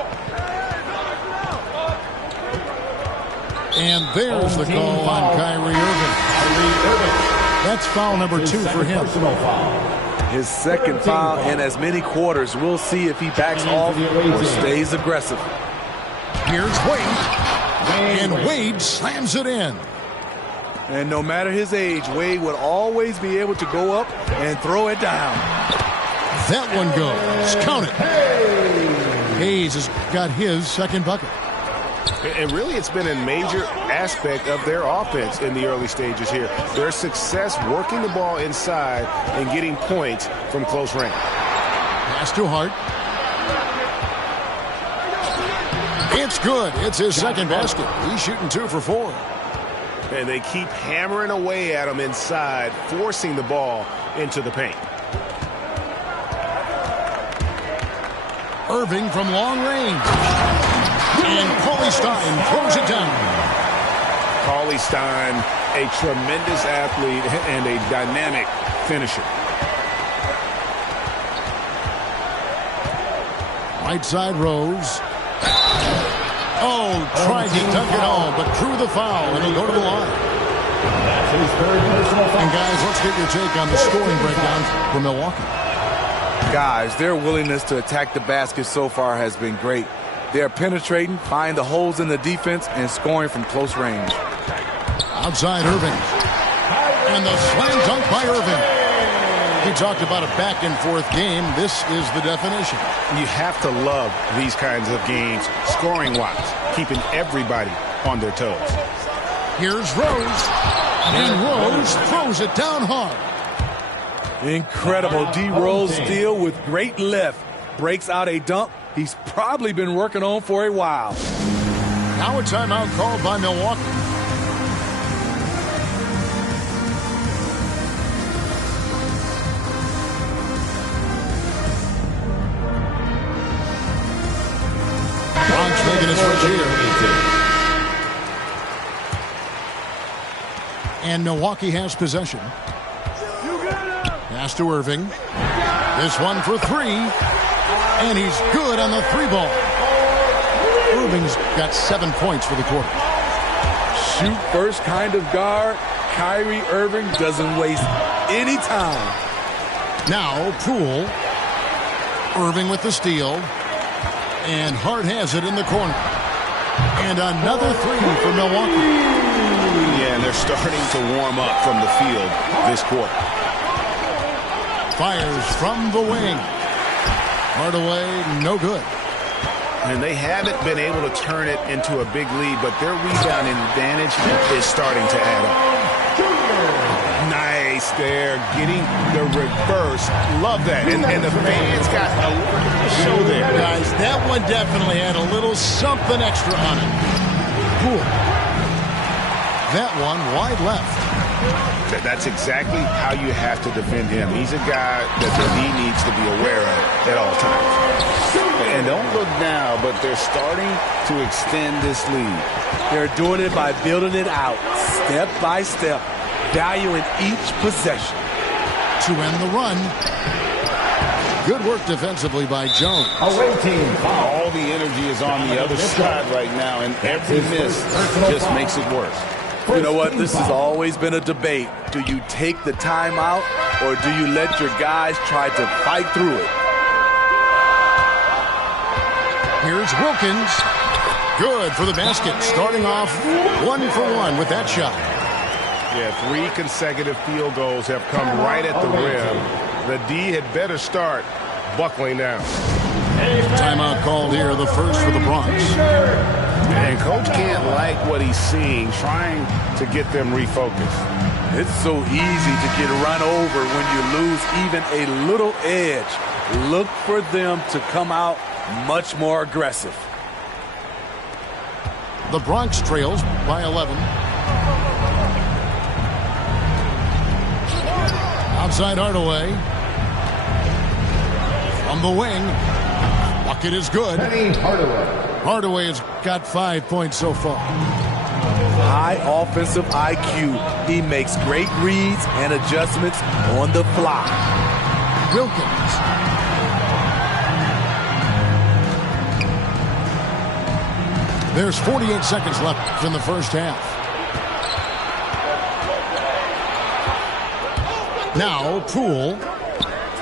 And there's the call on Kyrie Irving. That's foul number 2 for him. His second foul in as many quarters. We'll see if he backs off or stays aggressive. Here's Wade. And Wade slams it in. And no matter his age, Wade would always be able to go up and throw it down. That one goes. Count it. Hayes has got his second bucket. And really, it's been a major aspect of their offense in the early stages here. Their success working the ball inside and getting points from close range. Pass to Hart. It's good. It's his second basket. He's shooting 2 for 4. And they keep hammering away at him inside, forcing the ball into the paint. Irving from long range. And Cauley Stein throws it down. Cauley Stein, a tremendous athlete and a dynamic finisher. Right side Rose. Oh, tried to dunk it home, but drew the foul, and he'll go to the line. And guys, let's get your take on the scoring breakdown for Milwaukee. Guys, their willingness to attack the basket so far has been great. They're penetrating, finding the holes in the defense, and scoring from close range. Outside Irving. And the slam dunk by Irving. He talked about a back-and-forth game. This is the definition. You have to love these kinds of games, scoring-wise, keeping everybody on their toes. Here's Rose. And Rose throws it down hard. Incredible D. Rose steal with great lift. Breaks out a dunk he's probably been working on for a while. Now a timeout called by Milwaukee. Bronx making a switch here. And Milwaukee has possession. Pass to Irving. This one for 3. And he's good on the 3-ball. Irving's got 7 points for the quarter. Shoot first kind of guard. Kyrie Irving doesn't waste any time. Now Poole. Irving with the steal. And Hart has it in the corner. And another 3 for Milwaukee. Yeah, and they're starting to warm up from the field this quarter. Fires from the wing. Hardaway, no good. And they haven't been able to turn it into a big lead, but their rebounding advantage is starting to add up. Nice there, getting the reverse. Love that. And the fans got a little show there. Guys, that one definitely had a little something extra on it. Cool. That one wide left. That's exactly how you have to defend him. He's a guy that the D needs to be aware of at all times. And don't look now, but they're starting to extend this lead. They're doing it by building it out, step by step, valuing each possession. To end the run. Good work defensively by Jones. Away team. All the energy is on the other side right now, and every miss just makes it worse. You know what? This has always been a debate. Do you take the timeout, or do you let your guys try to fight through it? Here's Wilkins. Good for the basket. Starting off 1 for 1 with that shot. Yeah, 3 consecutive field goals have come right at the rim. The D had better start buckling down. Timeout called here, the first for the Bronx. And Coach can't like what he's seeing, trying to get them refocused. It's so easy to get run over when you lose even a little edge. Look for them to come out much more aggressive. The Bronx trails by 11. Outside Hardaway. From the wing. Bucket is good. Hardaway has got 5 points so far. High offensive IQ. He makes great reads and adjustments on the fly. Wilkins. There's 48 seconds left in the first half. Now, Poole.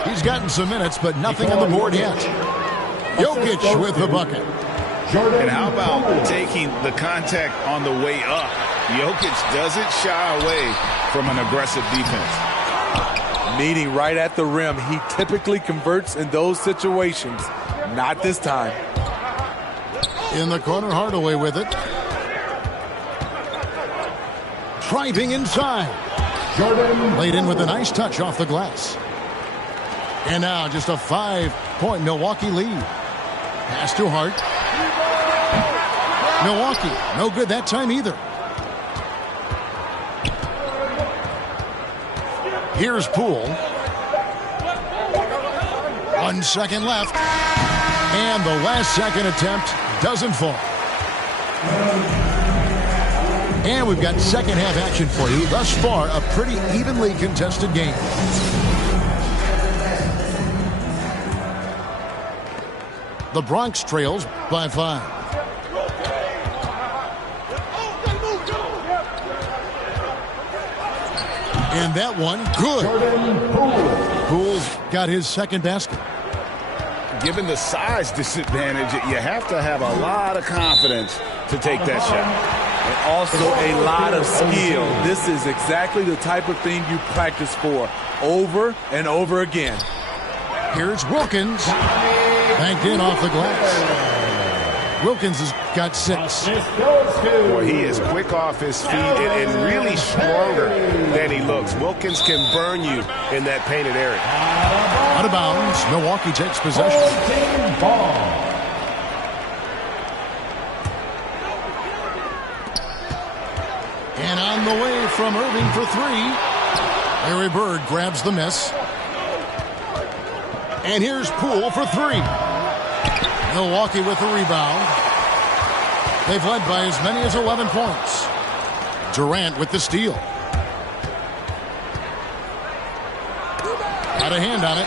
He's gotten some minutes, but nothing on the board yet. Jokic with the bucket. And how about taking the contact on the way up? Jokic doesn't shy away from an aggressive defense. Meeting right at the rim, he typically converts in those situations. Not this time. In the corner, Hardaway with it. Driving inside. Laid in with a nice touch off the glass. And now just a 5-point Milwaukee lead. Pass to Hart. Milwaukee, no good that time either. Here's Poole. 1 second left. And the last second attempt doesn't fall. And we've got second half action for you. Thus far, a pretty evenly contested game. The Bronx trails by 5. And that one, good. Poole's got his second basket. Given the size disadvantage, you have to have a lot of confidence to take that shot. And also a lot of skill. This is exactly the type of thing you practice for over and over again. Here's Wilkins. Banked in off the glass. Wilkins has got 6. Boy, he is quick off his feet and really stronger than he looks. Wilkins can burn you in that painted area. Out of bounds. Milwaukee takes possession. And on the way from Irving for 3. Larry Bird grabs the miss. And here's Poole for 3. Milwaukee with the rebound. They've led by as many as 11 points. Durant with the steal. Got a hand on it.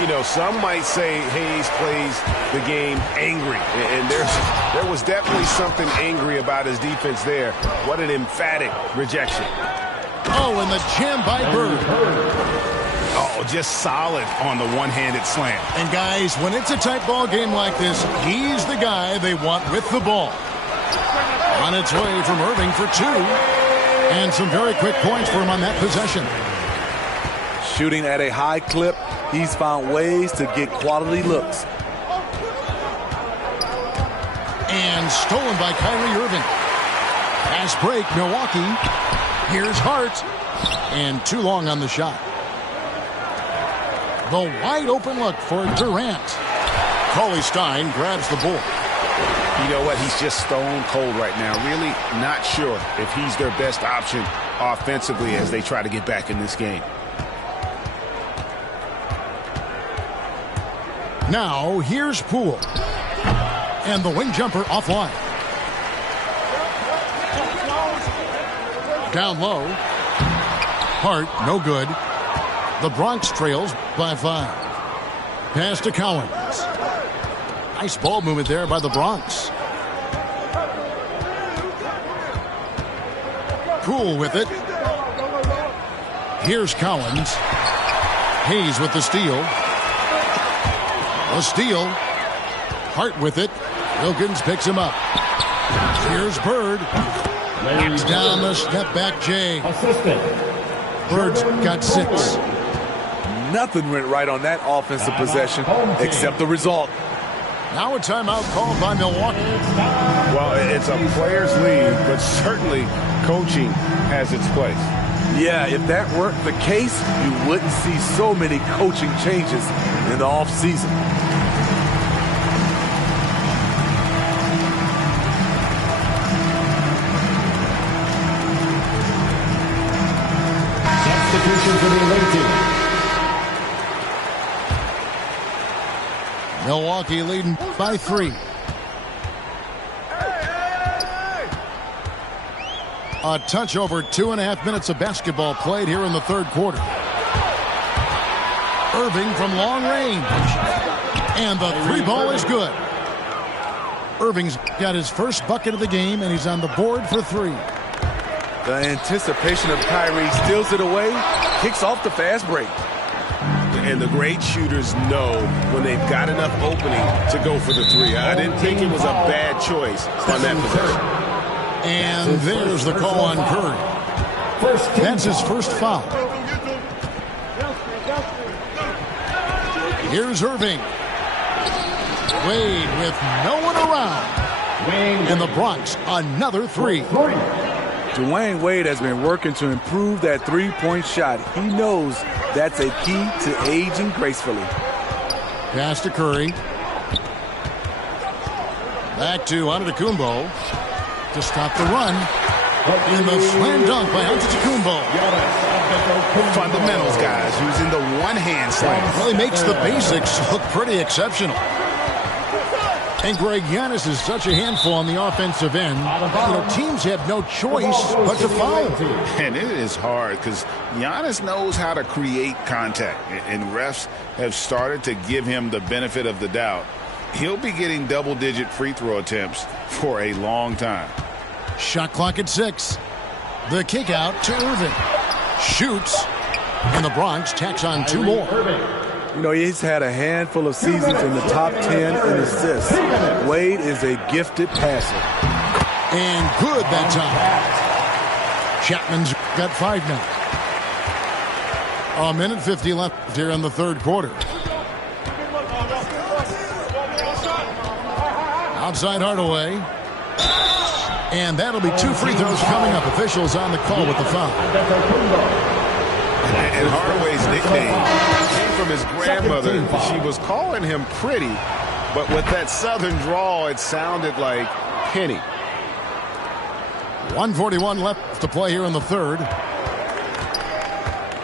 You know, some might say Hayes plays the game angry. And there was definitely something angry about his defense there. What an emphatic rejection. Oh, and the jam by Bird. Oh, just solid on the one-handed slam. And guys, when it's a tight ball game like this, he's the guy they want with the ball. On its way from Irving for 2. And some very quick points for him on that possession. Shooting at a high clip, he's found ways to get quality looks. And stolen by Kyrie Irving. Pass break, Milwaukee. Here's Hart. And too long on the shot. The wide open look for Durant. Cauley-Stein grabs the ball. You know what? He's just stone cold right now. Really not sure if he's their best option offensively as they try to get back in this game. Now, here's Poole. And the wing jumper offline. Down low. Hart, no good. The Bronx trails by 5. Pass to Cowens. Nice ball movement there by the Bronx. Poole with it. Here's Cowens. Hayes with the steal. A steal. Hart with it. Wilkins picks him up. Here's Bird. Knocks down the step back Jay. Bird's got 6. Nothing went right on that offensive possession except the result. Now a timeout called by Milwaukee. Well, it's a player's league, but certainly coaching has its place. Yeah, if that weren't the case, you wouldn't see so many coaching changes in the offseason. Substitution for the away team. Milwaukee leading by 3. A touch over 2.5 minutes of basketball played here in the third quarter. Irving from long range. And the 3 ball is good. Irving's got his first bucket of the game, and he's on the board for 3. The anticipation of Kyrie steals it away, kicks off the fast break. And the great shooters know when they've got enough opening to go for the three. I didn't think it was a bad choice on that possession. And there's the call on Curry. That's his first foul. Here's Irving. Wade with no one around. And the Bronx, another three. Dwayne Wade has been working to improve that three-point shot. He knows that's a key to aging gracefully. Pass to Curry. Back to Antetokounmpo to stop the run. In the slam dunk by Antetokounmpo. Fundamentals, guys, using the one-hand slam. Well, he makes the basics look pretty exceptional. And Greg, Giannis is such a handful on the offensive end. Teams have no choice but to foul. And it is hard because Giannis knows how to create contact. And refs have started to give him the benefit of the doubt. He'll be getting double-digit free throw attempts for a long time. Shot clock at 6. The kick out to Irving. Shoots. And the Bronx tacks on 2 more. He's had a handful of seasons in the top 10 in assists. Wade is a gifted passer. And good that time. Chapman's got 5 now. 1:50 left here in the third quarter. Outside Hardaway. And that'll be 2 free throws coming up. Officials on the call with the foul. And Hardaway's nickname came from his grandmother. She was calling him pretty, but with that southern drawl, it sounded like Penny. 1:41 left to play here in the third.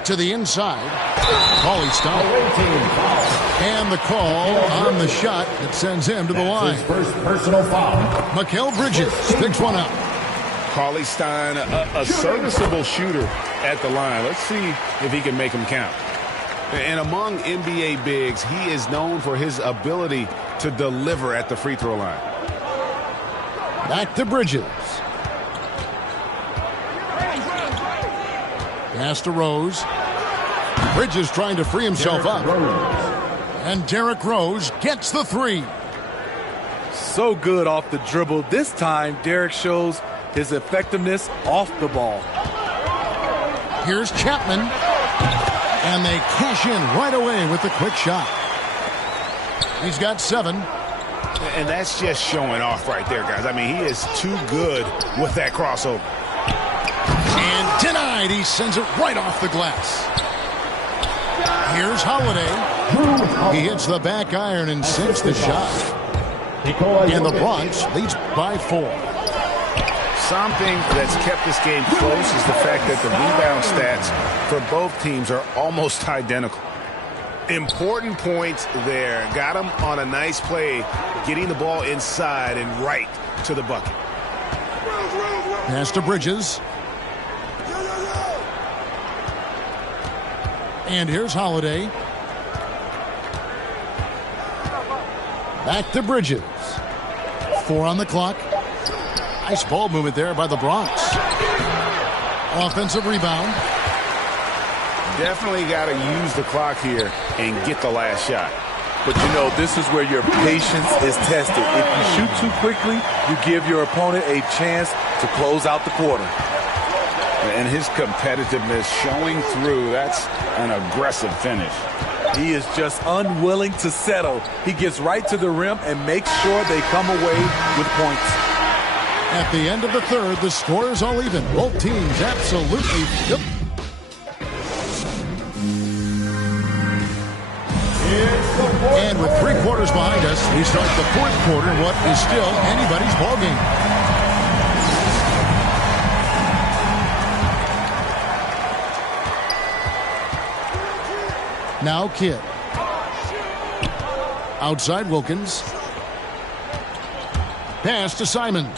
To the inside. Cauley Stein. And the call on the shot that sends him to the line. First personal foul. Mikal Bridges picks one up. Cauley Stein, a serviceable shooter at the line. Let's see if he can make them count. And among NBA bigs, he is known for his ability to deliver at the free throw line. Back to Bridges. Pass to Rose. Bridges trying to free himself up. And Derrick Rose gets the 3. So good off the dribble. This time, Derrick shows his effectiveness off the ball. Here's Chapman. And they cash in right away with the quick shot. He's got 7. And that's just showing off right there, guys. I mean, he is too good with that crossover. And denied. He sends it right off the glass. Here's Holiday. He hits the back iron and sinks the shot. And the Bronx leads by 4. Something that's kept this game close is the fact that the rebound stats for both teams are almost identical. Important points there. Got him on a nice play, getting the ball inside and right to the bucket. Pass to Bridges. And here's Holiday. Back to Bridges. 4 on the clock. Nice ball movement there by the Bronx. Offensive rebound. Definitely got to use the clock here and get the last shot. But this is where your patience is tested. If you shoot too quickly, you give your opponent a chance to close out the quarter. And his competitiveness showing through. That's an aggressive finish. He is just unwilling to settle. He gets right to the rim and makes sure they come away with points. At the end of the third, the score is all even. Both teams absolutely. Yep. And with 3 quarters behind us, we start the fourth quarter in what is still anybody's ballgame. Now Kidd. Outside Wilkins. Pass to Simons.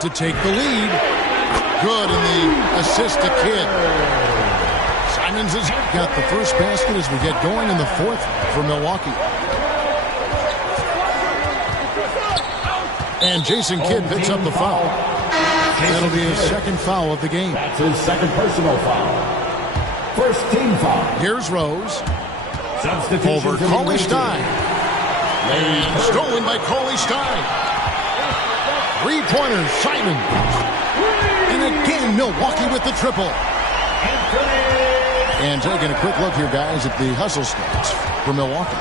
To take the lead. Good, and the assist to Kidd. Simons has got the first basket as we get going in the fourth for Milwaukee. And Jason Kidd picks up the foul. That'll be his second foul of the game. That's his second personal foul. First team foul. Here's Rose. Substitution Over Cauley Stein. Stolen by Cauley Stein. Three-pointer, Simon. And again, Milwaukee with the triple. And taking a quick look here, guys, at the hustle stats for Milwaukee.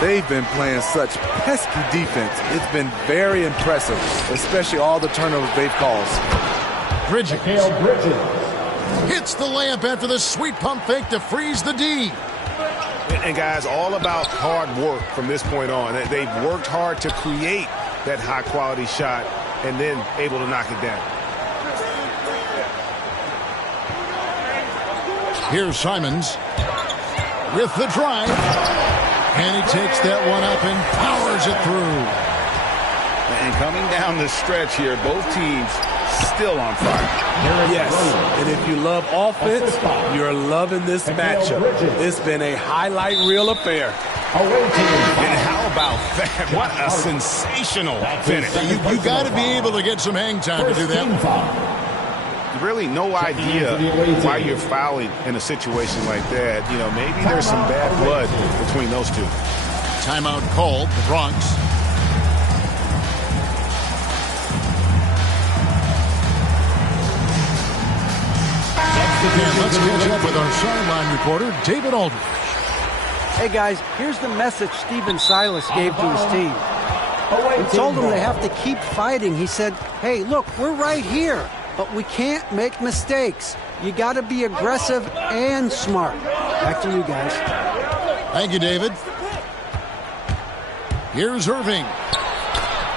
They've been playing such pesky defense. It's been very impressive, especially all the turnovers they've caused. Bridges hits the layup after the sweet pump fake to freeze the D. And guys, all about hard work from this point on. They've worked hard to create that high-quality shot and then able to knock it down. Here's Simons with the drive. And he takes that one up and powers it through. And coming down the stretch here, both teams still on fire. Yes, and if you love offense, you're loving this matchup. It's been a highlight reel affair. And how about that? What a sensational finish. You got to be able to get some hang time to do that. Really no idea why you're fouling in a situation like that. You know, maybe there's some bad blood between those two. Timeout called, the Bronx. And let's catch up with our sideline reporter, David Aldridge. Hey, guys, here's the message Stephen Silas gave to his team. He told them they have to keep fighting. He said, hey, look, we're right here, but we can't make mistakes. You got to be aggressive and smart. Back to you guys. Thank you, David. Here's Irving.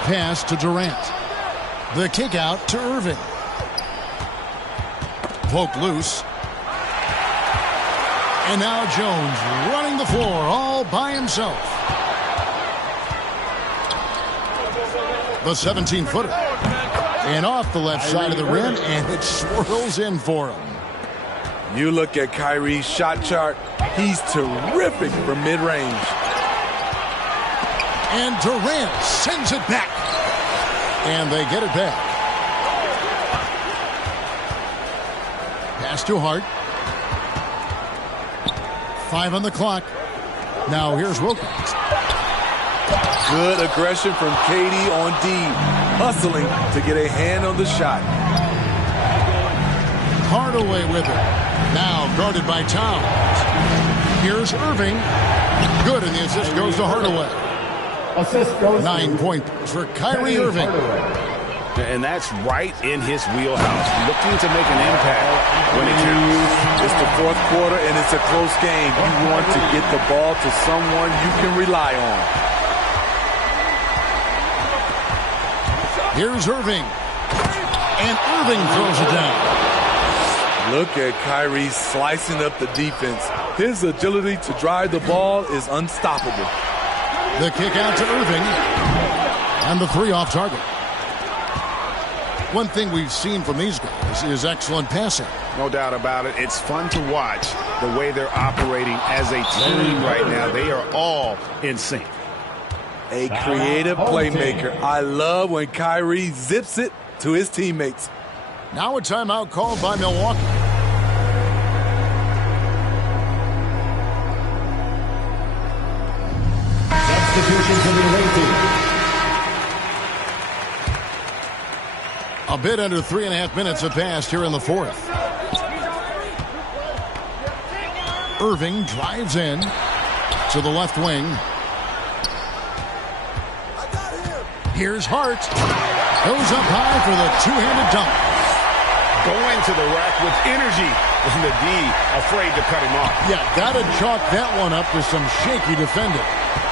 Pass to Durant. The kick out to Irving. Poke loose. And now Jones running the floor all by himself. The 17-footer. And off the left side of the rim, and it swirls in for him. You look at Kyrie's shot chart. He's terrific from mid-range. And Durant sends it back. And they get it back. Pass to Hart. 5 on the clock. Now here's Wilkins. Good aggression from KD on D. Hustling to get a hand on the shot. Hardaway with it. Now guarded by Towns. Here's Irving. Good, and the assist goes to Hardaway. 9 points for Kyrie Irving. And that's right in his wheelhouse. Looking to make an impact when it counts. It's the fourth quarter, and it's a close game. You want to get the ball to someone you can rely on. Here's Irving. And Irving throws it down. Look at Kyrie slicing up the defense. His agility to drive the ball is unstoppable. The kick out to Irving. And the 3 off target. One thing we've seen from these guys is excellent passing. No doubt about it. It's fun to watch the way they're operating as a team right now. They are all in sync. A creative playmaker. I love when Kyrie zips it to his teammates. Now a timeout called by Milwaukee. Substitution for the away team. A bit under 3.5 minutes have passed here in the fourth. Irving drives in to the left wing. Here's Hart. Goes up high for the two-handed dunk. Going to the rack with energy. And the D afraid to cut him off. Yeah, got to chalk that one up with some shaky defending.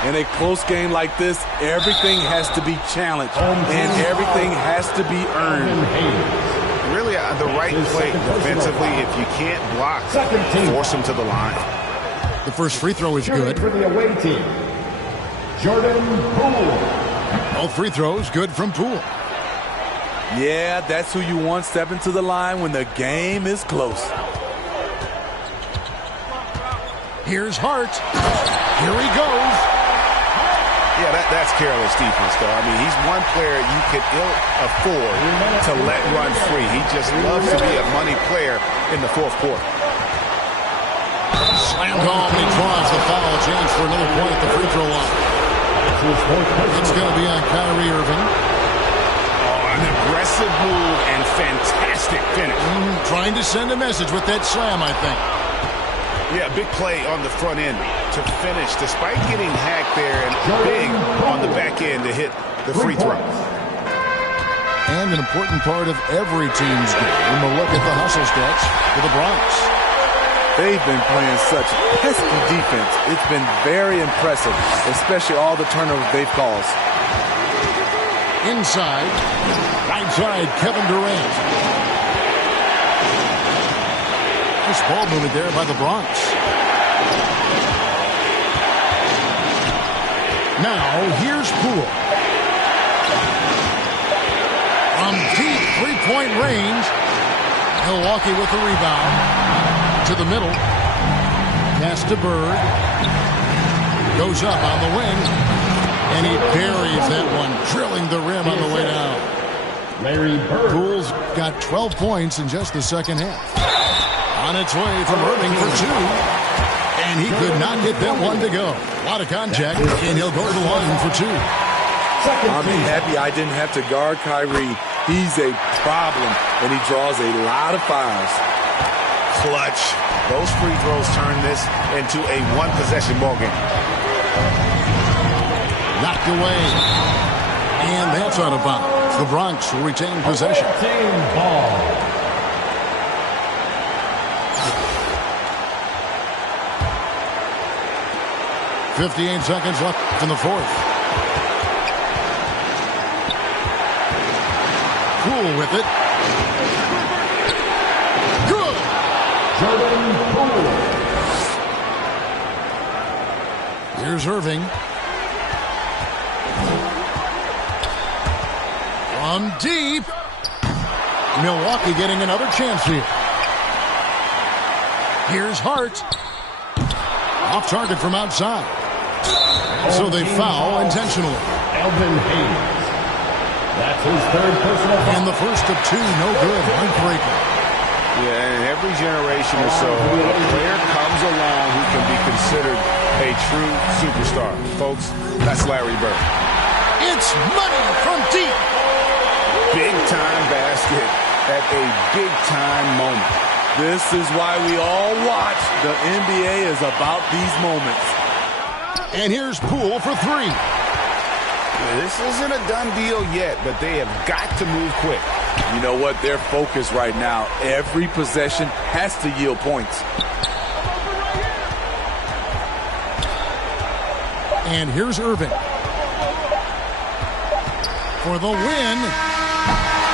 In a close game like this, everything has to be challenged, and everything has to be earned. Really, the right play defensively. If you can't block, force him to the line. The first free throw is good. For the away team, Jordan Poole. Both free throws good from Poole. Yeah, that's who you want stepping to the line when the game is close. Here's Hart. Here he goes. Yeah, That's careless defense, though. I mean, he's one player you could ill afford to let run free. He just loves to be a money player in the fourth quarter. Slam home, he draws the foul. Chance for another point at the free throw line. It's going to be on Kyrie Irving. An aggressive move and fantastic finish. Trying to send a message with that slam, I think. Yeah, big play on the front end to finish, despite getting hacked there, and big on the back end to hit the free throw. And an important part of every team's game. We'll look at the hustle stats for the Bronx. They've been playing such pesky defense. It's been very impressive, especially all the turnovers they've caused. Inside, right side, Kevin Durant. Nice ball movement there by the Bronx. Now, here's Poole. From deep three-point range, Milwaukee with the rebound. To the middle. Pass to Bird. Goes up on the wing. And he buries that one, drilling the rim on the way down. Larry Bird. Poole's got 12 points in just the second half. On its way from Irving for two. And he could not get that one to go. A lot of contact, and he'll go to the line for two. I'm happy I didn't have to guard Kyrie. He's a problem, and he draws a lot of fouls. Clutch. Those free throws turn this into a one-possession ball game. Knocked away. And that's out of bounds. The Bronx will retain possession. Team ball. .58 seconds left in the fourth. Poole with it. Good. Jordan Poole. Here's Irving. From deep. Milwaukee getting another chance here. Here's Hart. Off target from outside. So they foul intentionally. Elvin Hayes. That's his third personal foul. And the first of two, no good. Heartbreaker. Yeah, and every generation or so, a player comes along who can be considered a true superstar. Folks, that's Larry Bird. It's money from deep. Big-time basket at a big-time moment. This is why we all watch. The NBA is about these moments. And here's Poole for three. This isn't a done deal yet, but they have got to move quick. You know what? They're focused right now. Every possession has to yield points. And here's Irving. For the win.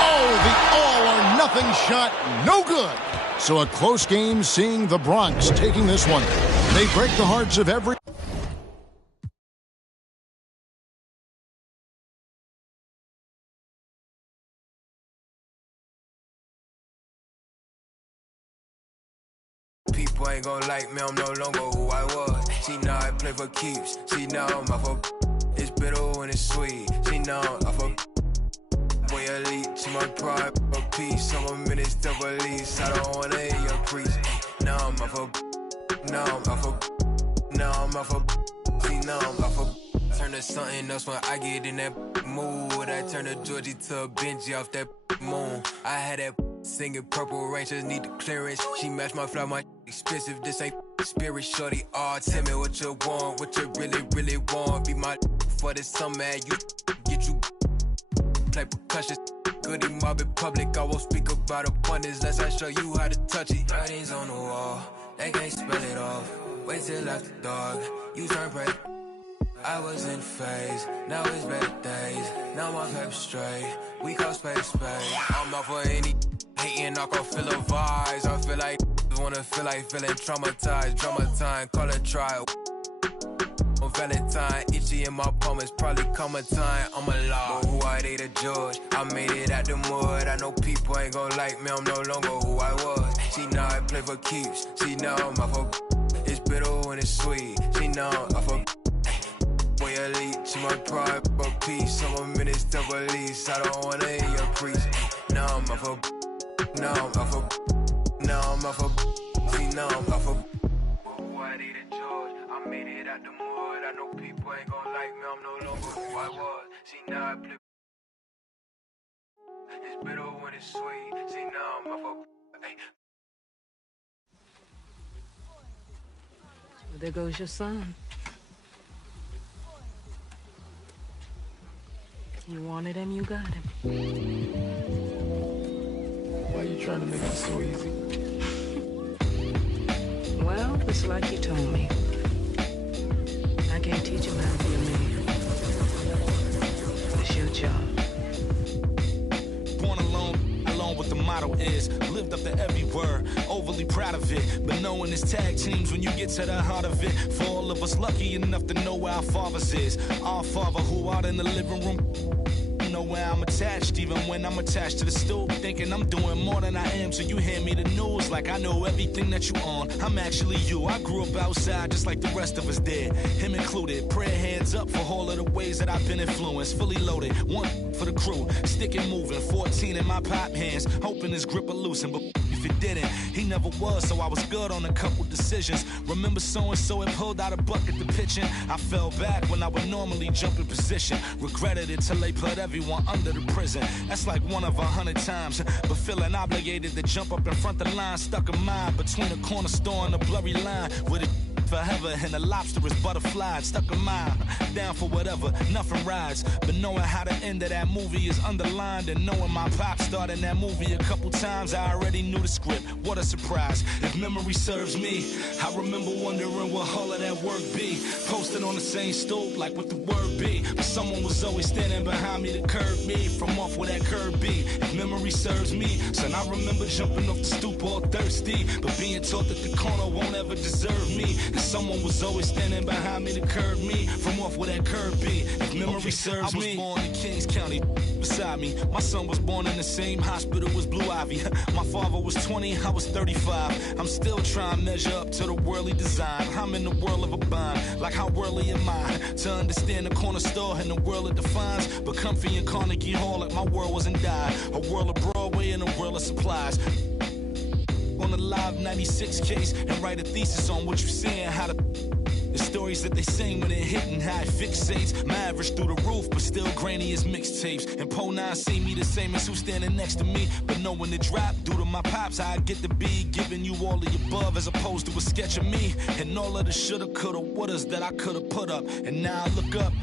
Oh, the all-or-nothing shot. No good. So a close game, seeing the Bronx taking this one. They break the hearts of every... People ain't gon' like me, I'm no longer who I was. She know I play for keeps. She know I'm off of... It's bitter when it's sweet. She know I'm off of... Boy elite, she my pride, a piece. I'm a minister police. I don't wanna hear your preach. Now I'm off of... Now I'm off of... Now I'm off of... See, now I'm off of... Turn to something else when I get in that mood. I turn a Georgie to a Benji off that moon. I had that singing Purple Rain, just need the clearance. She matched my flow, my expensive. This ain't spirit, shorty. All tell me what you want, what you really, really want. Be my for this summer, you get you play percussion. Goody mob in public, I won't speak about abundance unless I show you how to touch it. Writings on the wall, they can't spell it off. Wait till after dark, you turn break. I was in phase, now it's better days. Now my paper straight, we call space. I'm out for any hating, I can feel the vibes. I feel like wanna feel like feeling traumatized. Drama time, call it trial. On Valentine, itchy in my palm, it's probably coming time. I'm alive, but who are they to judge? I made it out the mud. I know people ain't gon' like me, I'm no longer who I was. She know I play for keeps. She know I'm off of... It's bitter when it's sweet. She know I'm off of... boy elite. She my pride, but peace. I'm a minutes to release. I don't wanna hear your preach. Now I'm off a. Now I'm off a. Now I'm off a. See, now I'm off a. I needed George. I made it out the mud. I know people ain't gonna like me. I'm no longer who I was. See, now I play. It's bitter when it's sweet. See, now I'm off a. Hey. Well, there goes your son. You wanted him, you got him. Why are you trying to make it so easy? Well, it's like you told me. I can't teach him how to be a man. It's your job. Born alone what the motto is. Lived up to every word, overly proud of it. But knowing it's tag teams when you get to the heart of it. For all of us lucky enough to know where our fathers is. Our father who out in the living room. Know where I'm attached, even when I'm attached to the stool. Thinking I'm doing more than I am, so you hand me the news like I know everything that you on. I'm actually you. I grew up outside just like the rest of us did, him included. Prayer hands up for all of the ways that I've been influenced. Fully loaded, one for the crew, sticking moving. 14 in my pop hands, hoping his grip will loosen, but if it didn't, he never was, so I was good on a couple decisions. Remember so-and-so had pulled out a bucket to pitching. I fell back when I would normally jump in position. Regretted it till they put everyone under the prison. That's like 1 of 100 times. But feeling obligated to jump up in front of the line. Stuck in mind between a corner store and a blurry line. With it forever and the lobster is butterflied. Stuck in mind, down for whatever, nothing rides. But knowing how the end of that movie is underlined, and knowing my pop starred in that movie a couple times, I already knew the script. What a surprise. If memory serves me, I remember wondering what all of that work be. Posted on the same stoop like what the word be. But someone was always standing behind me to curb me from off where that curb be. If memory serves me, son, I remember jumping off the stoop all thirsty, but being taught that the corner won't ever deserve me. Someone was always standing behind me to curb me from off where that curb be. If memory serves me, I was born in Kings County beside me. My son was born in the same hospital as Blue Ivy. My father was 20, I was 35. I'm still trying to measure up to the worldly design. I'm in the world of a bind, like how worldly am I? To understand the corner store and the world it defines. But comfy in Carnegie Hall like my world wasn't died. A world of Broadway and a world of supplies. On the live 96 case and write a thesis on what you're seeing, how the stories that they sing when it hit and how it fixates. My average through the roof, but still grainy as mixtapes. And Po 9 see me the same as who's standing next to me. But knowing the drop due to my pops, I get to be giving you all of the above as opposed to a sketch of me. And all of the shoulda, coulda, wouldas that I coulda put up. And now I look up,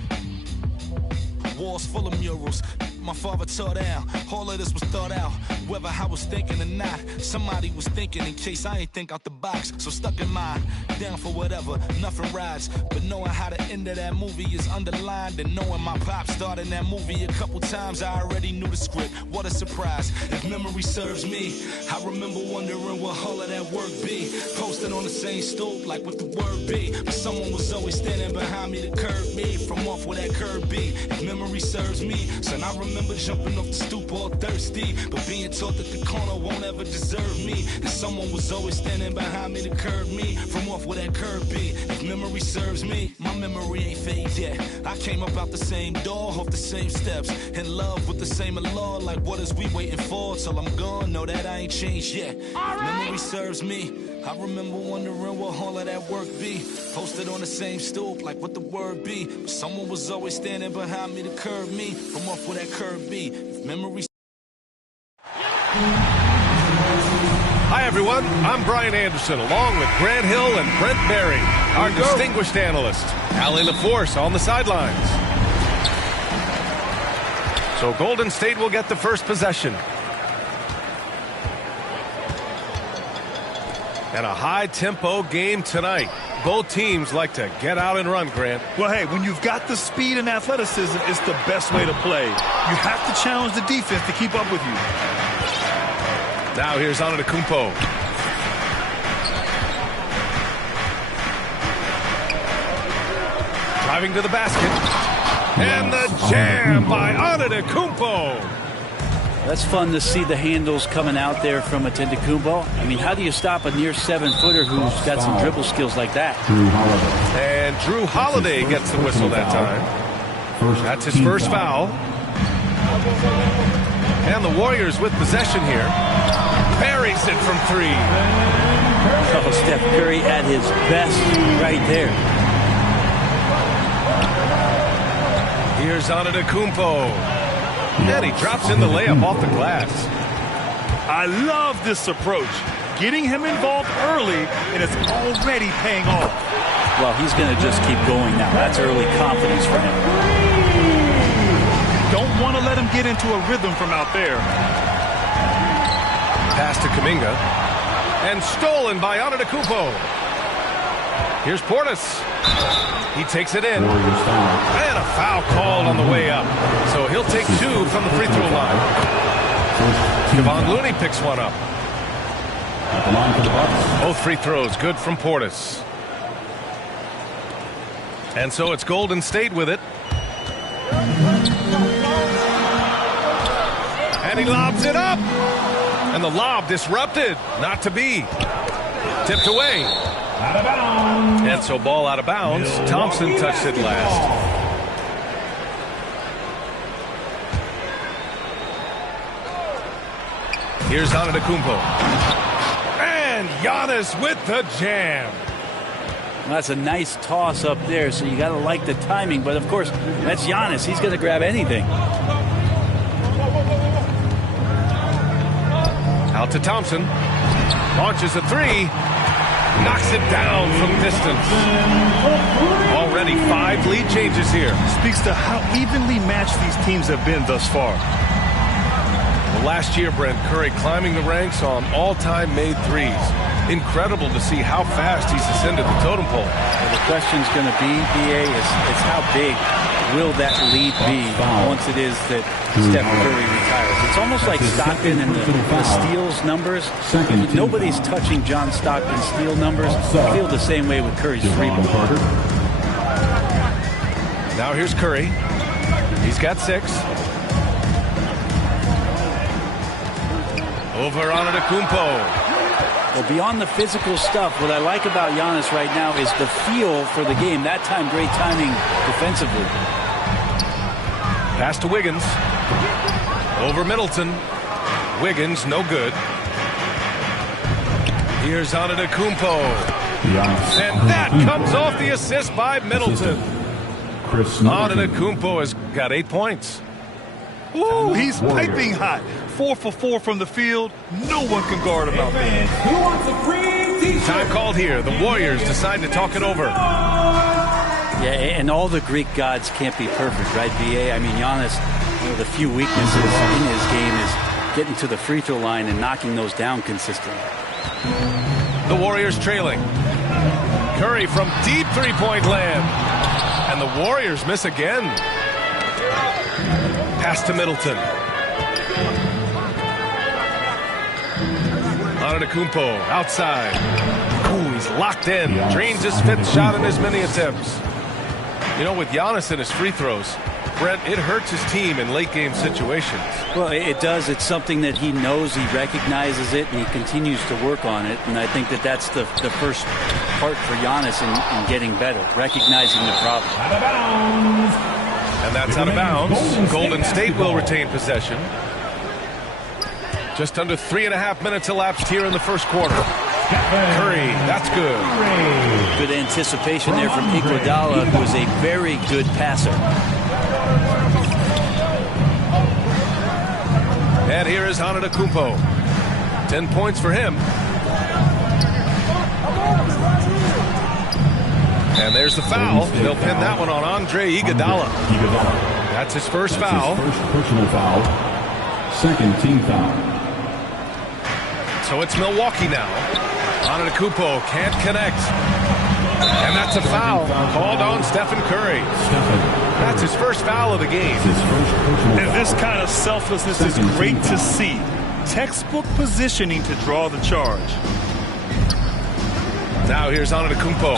walls full of murals. My father tore down, all of this was thought out. Whether I was thinking or not, somebody was thinking in case I ain't think out the box. So stuck in mind, down for whatever, nothing rides. But knowing how the end of that movie is underlined, and knowing my pop starred in that movie a couple times, I already knew the script. What a surprise. If memory serves me, I remember wondering what all of that work be. Posted on the same stoop like what the word be. But someone was always standing behind me to curb me from off where that curb be. If memory serves me, son, I remember jumping off the stoop all thirsty, but being taught that the corner won't ever deserve me. And someone was always standing behind me to curb me from off where that curb be. If memory serves me, my memory ain't fade yet. I came up out the same door, off the same steps, in love with the same law. Like what is we waiting for till I'm gone? Know that I ain't changed yet. If memory serves me, I remember wondering what all of that work be. Posted on the same stoop like what the word be. But someone was always standing behind me to curb me from off where that curb be. If memory. Hi, everyone. I'm Brian Anderson, along with Grant Hill and Brent Berry, our distinguished analyst. Allie LaForce on the sidelines. So Golden State will get the first possession. And a high-tempo game tonight. Both teams like to get out and run, Grant. Well, hey, when you've got the speed and athleticism, it's the best way to play. You have to challenge the defense to keep up with you. Now here's Antetokounmpo. Driving to the basket. And the jam by Antetokounmpo. That's fun to see the handles coming out there from Antetokounmpo. I mean, how do you stop a near 7-footer who's got some dribble skills like that? And Drew Holiday gets the whistle that time. That's his first foul. And the Warriors with possession here. Buries it from 3. Oh, Steph Curry at his best right there. Here's Antetokounmpo. And he drops in the layup off the glass. I love this approach. Getting him involved early, and it's already paying off. Well, he's going to just keep going now. That's early confidence for him. Don't want to let him get into a rhythm from out there. Pass to Kuminga. And stolen by Antetokounmpo. Here's Portis. He takes it in. And a foul called on the way up. So he'll take 2 from the free throw line. Kevon Looney picks one up. Both free throws good from Portis. And so it's Golden State with it. And he lobs it up. And the lob disrupted. Not to be. Tipped away. Out of bounds. And so ball out of bounds. Thompson touched it last. Here's Antetokounmpo. And Giannis with the jam. Well, that's a nice toss up there, so you got to like the timing. But, of course, that's Giannis. He's going to grab anything. Out to Thompson. Launches a 3. Knocks it down from distance. Already 5 lead changes here. Speaks to how evenly matched these teams have been thus far. Well, last year, Brent, Curry climbing the ranks on all-time made threes. Incredible to see how fast he's ascended the totem pole. Well, the question's going to be, BA, is how big will that lead be once it is that Steph Curry retires? It's almost like Stockton and the steals numbers. Nobody's touching John Stockton's steal numbers. I feel the same way with Curry's free ball. Now here's Curry. He's got 6. Over Antetokounmpo. Well, beyond the physical stuff, what I like about Giannis right now is the feel for the game. That time, great timing defensively. Pass to Wiggins. Over Middleton. Wiggins, no good. Here's Antetokounmpo. And that comes off the assist by Middleton. Antetokounmpo has got 8 points. Ooh, he's piping hot. 4 for 4 from the field. No one can guard him out there. Who wants a free t-shirt? Time called here. The Warriors decide to talk it over. Yeah, and all the Greek gods can't be perfect, right, BA? I mean, Giannis, one of the few weaknesses in his game is getting to the free throw line and knocking those down consistently. The Warriors trailing. Curry from deep three-point land. And the Warriors miss again. Pass to Middleton. Antetokounmpo outside. Ooh, he's locked in. Drains his 5th shot in as many attempts. You know, with Giannis and his free throws, Brent, it hurts his team in late-game situations. Well, it does. It's something that he knows, he recognizes it, and he continues to work on it. And I think that that's the first part for Giannis in getting better, recognizing the problem. Out of bounds. And that's out of bounds. Golden State will retain possession. Just under 3.5 minutes elapsed here in the first quarter. Curry, that's good. Good anticipation there from Iguodala, who is a very good passer. And here is Antetokounmpo. 10 points for him. And there's the foul. They'll pin that one on Andre Iguodala. That's his first foul. First personal foul. Second team foul. So it's Milwaukee now. Antetokounmpo can't connect. And that's a foul called on Stephen Curry. That's his first foul of the game. And this kind of selflessness is great to see. Textbook positioning to draw the charge. Now here's Antetokounmpo.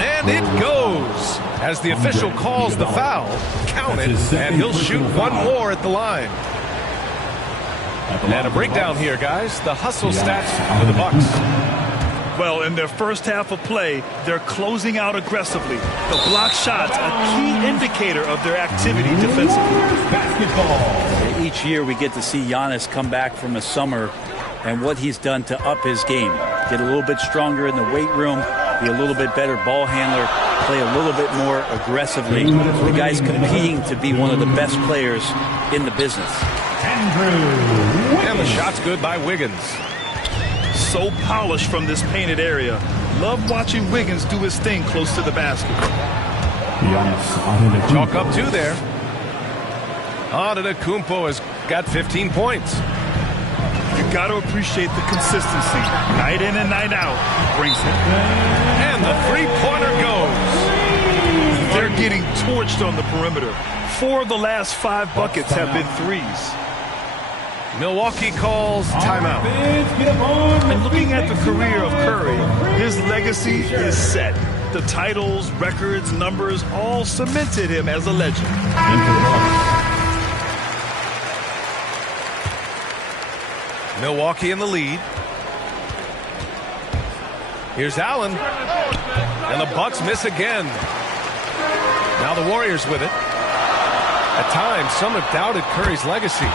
And it goes. As the official calls the foul, count it, and he'll shoot one more at the line. And a breakdown here, guys. The hustle stats for the Bucks. Well, in their first half of play, they're closing out aggressively. The block shots, a key indicator of their activity defensively. Basketball. Each year we get to see Giannis come back from a summer and what he's done to up his game. Get a little bit stronger in the weight room, be a little bit better ball handler, play a little bit more aggressively. The guy's competing to be one of the best players in the business. And the shot's good by Wiggins. So polished from this painted area. Love watching Wiggins do his thing close to the basket. Chalk up 2 there. Antetokounmpo has got 15 points. You got to appreciate the consistency. Night in and night out, he brings it. And the three-pointer goes. They're getting torched on the perimeter. 4 of the last 5 buckets have been threes. Milwaukee calls timeout. And looking at the career of Curry, his legacy is set. The titles, records, numbers all cemented him as a legend. Milwaukee in the lead. Here's Allen. And the Bucks miss again. Now the Warriors with it. At times, some have doubted Curry's legacy.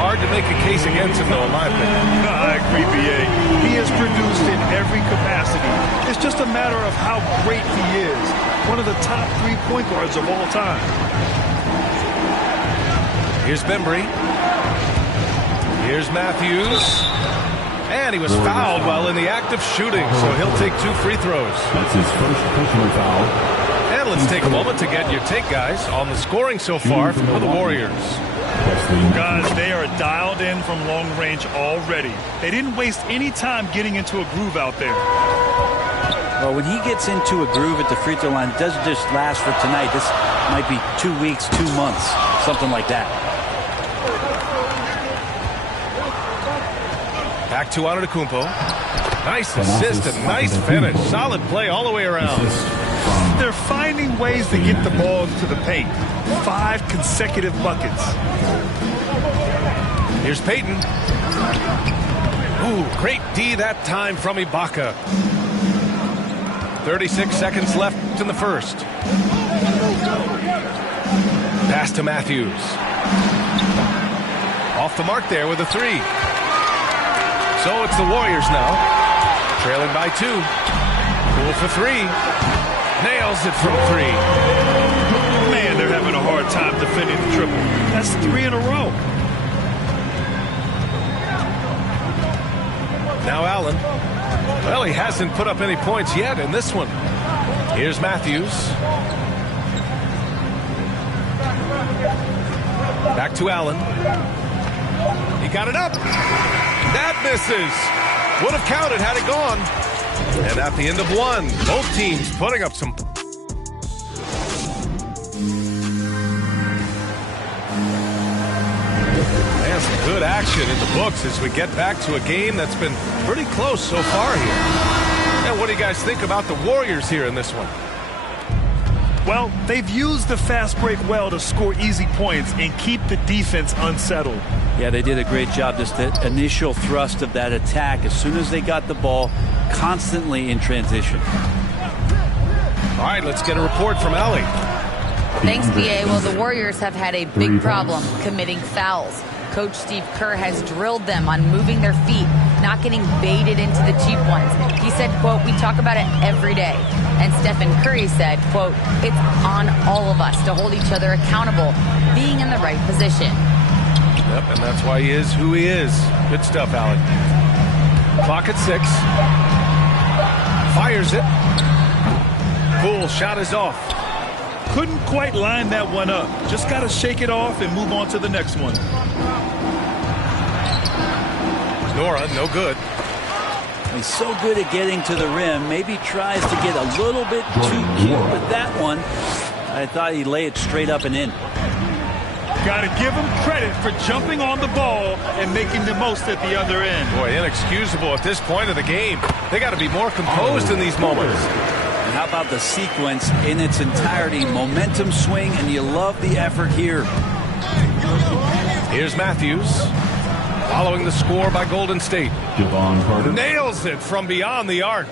Hard to make a case against him, though, in my opinion. I agree, B.A. He has produced in every capacity. It's just a matter of how great he is. One of the top 3 point guards of all time. Here's Bembry. Here's Matthews. And he was fouled while in the act of shooting, so he'll take 2 free throws. That's his first personal foul. And let's take a moment to get your take, guys, on the scoring so far for the Warriors. Guys, they are dialed in from long range already. They didn't waste any time getting into a groove out there. Well, when he gets into a groove at the free throw line, it doesn't just last for tonight. This might be 2 weeks, 2 months, something like that. Back to Antetokounmpo. Nice assist and nice finish. Solid play all the way around. They're finding ways to get the ball to the paint. 5 consecutive buckets. Here's Payton. Ooh, great D that time from Ibaka. 36 seconds left in the first. Pass to Matthews. Off the mark there with a 3. So it's the Warriors now. Trailing by 2. Cool for 3. Nails it from 3. Man, they're having a hard time defending the triple. That's 3 in a row. Now Allen. Well, he hasn't put up any points yet in this one. Here's Matthews. Back to Allen. He got it up. That misses. Would have counted had it gone. And at the end of 1, both teams putting up some. And some good action in the books as we get back to a game that's been pretty close so far here. And what do you guys think about the Warriors here in this one? Well, they've used the fast break well to score easy points and keep the defense unsettled. Yeah, they did a great job. Just the initial thrust of that attack, as soon as they got the ball, constantly in transition. All right, let's get a report from Allie. Thanks, B.A. Well, the Warriors have had a big problem committing fouls. Coach Steve Kerr has drilled them on moving their feet, not getting baited into the cheap ones. He said, quote, "We talk about it every day." And Stephen Curry said, quote, "It's on all of us to hold each other accountable, being in the right position." Yep, and that's why he is who he is. Good stuff, Allen. Clock at 6. Fires it. Cool, shot is off. Couldn't quite line that one up. Just got to shake it off and move on to the next one. Nora, no good. He's so good at getting to the rim. Maybe tries to get a little bit too cute with that one. I thought he'd lay it straight up and in. Got to give him credit for jumping on the ball and making the most at the other end. Boy, inexcusable at this point of the game. They got to be more composed in these moments. And how about the sequence in its entirety? Momentum swing, and you love the effort here. Here's Matthews. Following the score by Golden State. Javon Carter. Nails it from beyond the arc.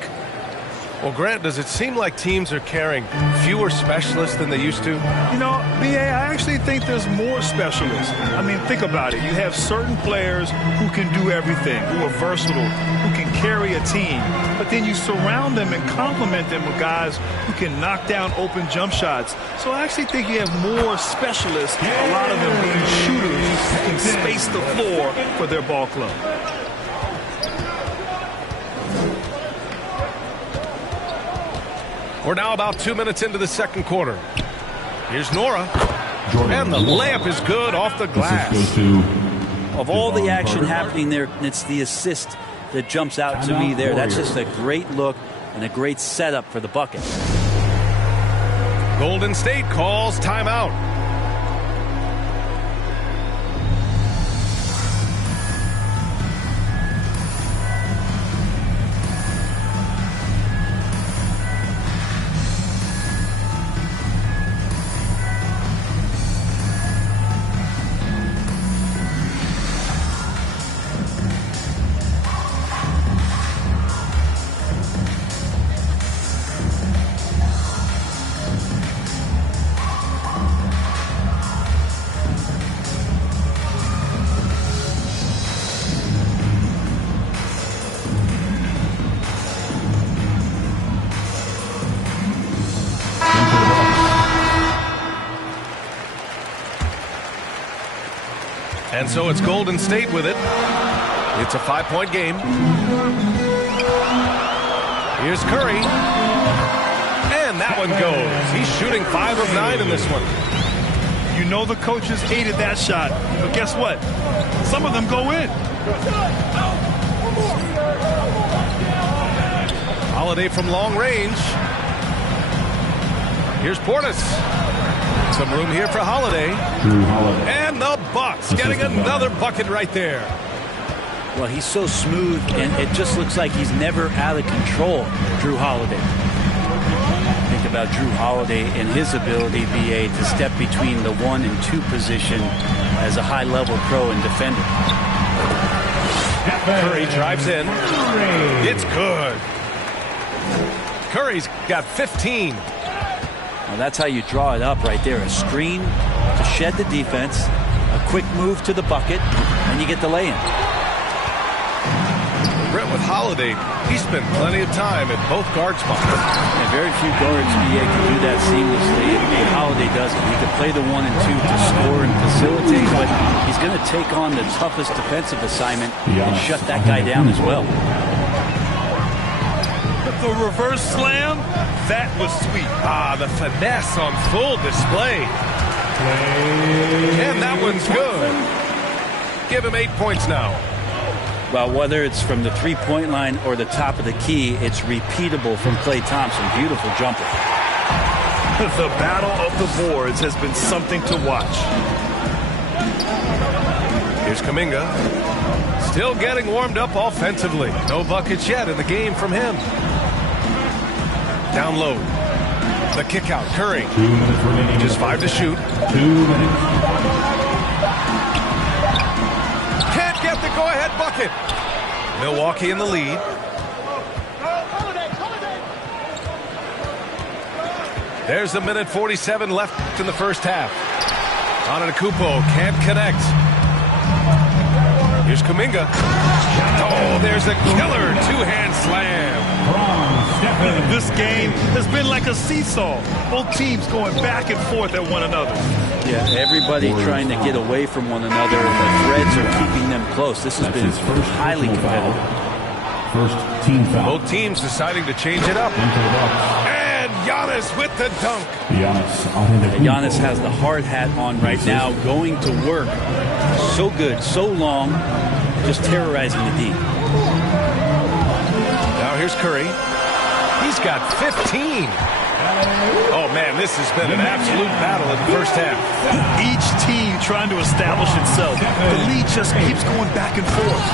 Well, Grant, does it seem like teams are carrying fewer specialists than they used to? You know, B.A., I actually think there's more specialists. I mean, think about it. You have certain players who can do everything, who are versatile, who can carry a team. But then you surround them and complement them with guys who can knock down open jump shots. So I actually think you have more specialists, a lot of them being shooters who can space the floor for their ball club. We're now about 2 minutes into the second quarter. Here's Nora. And the layup is good off the glass. Of all the action happening there, it's the assist that jumps out to me there. That's just a great look and a great setup for the bucket. Golden State calls timeout. And so it's Golden State with it. It's a 5-point game. Here's Curry. And that one goes. He's shooting 5 of 9 in this one. You know the coaches hated that shot. But guess what? Some of them go in. Holiday from long range. Here's Portis. Some room here for Holiday. And the Bucks getting another bucket right there. Well, he's so smooth, and it just looks like he's never out of control, Drew Holiday. Think about Drew Holiday and his ability, BA, to step between the 1 and 2 position as a high-level pro and defender. Curry drives in. It's good. Curry's got 15. Well, that's how you draw it up right there. A screen to shed the defense, a quick move to the bucket, and you get the lay-in. Brett, with Holiday, he spent plenty of time at both guard spots. And very few guards, BA, can do that seamlessly, and Holiday does it. He can play the 1 and 2 to score and facilitate, but he's going to take on the toughest defensive assignment and shut that guy down as well. The reverse slam, that was sweet. Ah, the finesse on full display. And that one's good. Give him 8 points now. Well, whether it's from the three-point line or the top of the key, it's repeatable from Klay Thompson. Beautiful jumper. The battle of the boards has been something to watch. Here's Kuminga. Still getting warmed up offensively. No buckets yet in the game from him. Down low. The kick out. Curry. 2 minutes remaining. Just 5 to shoot. 2 minutes. Can't get the go-ahead bucket. Milwaukee in the lead. There's 1:47 left in the first half. Antetokounmpo can't connect. Here's Kuminga. Oh, there's a killer two-hand slam. This game has been like a seesaw. Both teams going back and forth at one another. Yeah, everybody trying to get away from one another. The threads are keeping them close. This has been highly competitive. First team foul. Both teams deciding to change it up. And Giannis with the dunk. Giannis has the hard hat on right now, going to work. So good, so long, just terrorizing the D. Now here's Curry. He's got 15. Oh, man, this has been an absolute battle in the first half. Each team trying to establish itself. The lead just keeps going back and forth.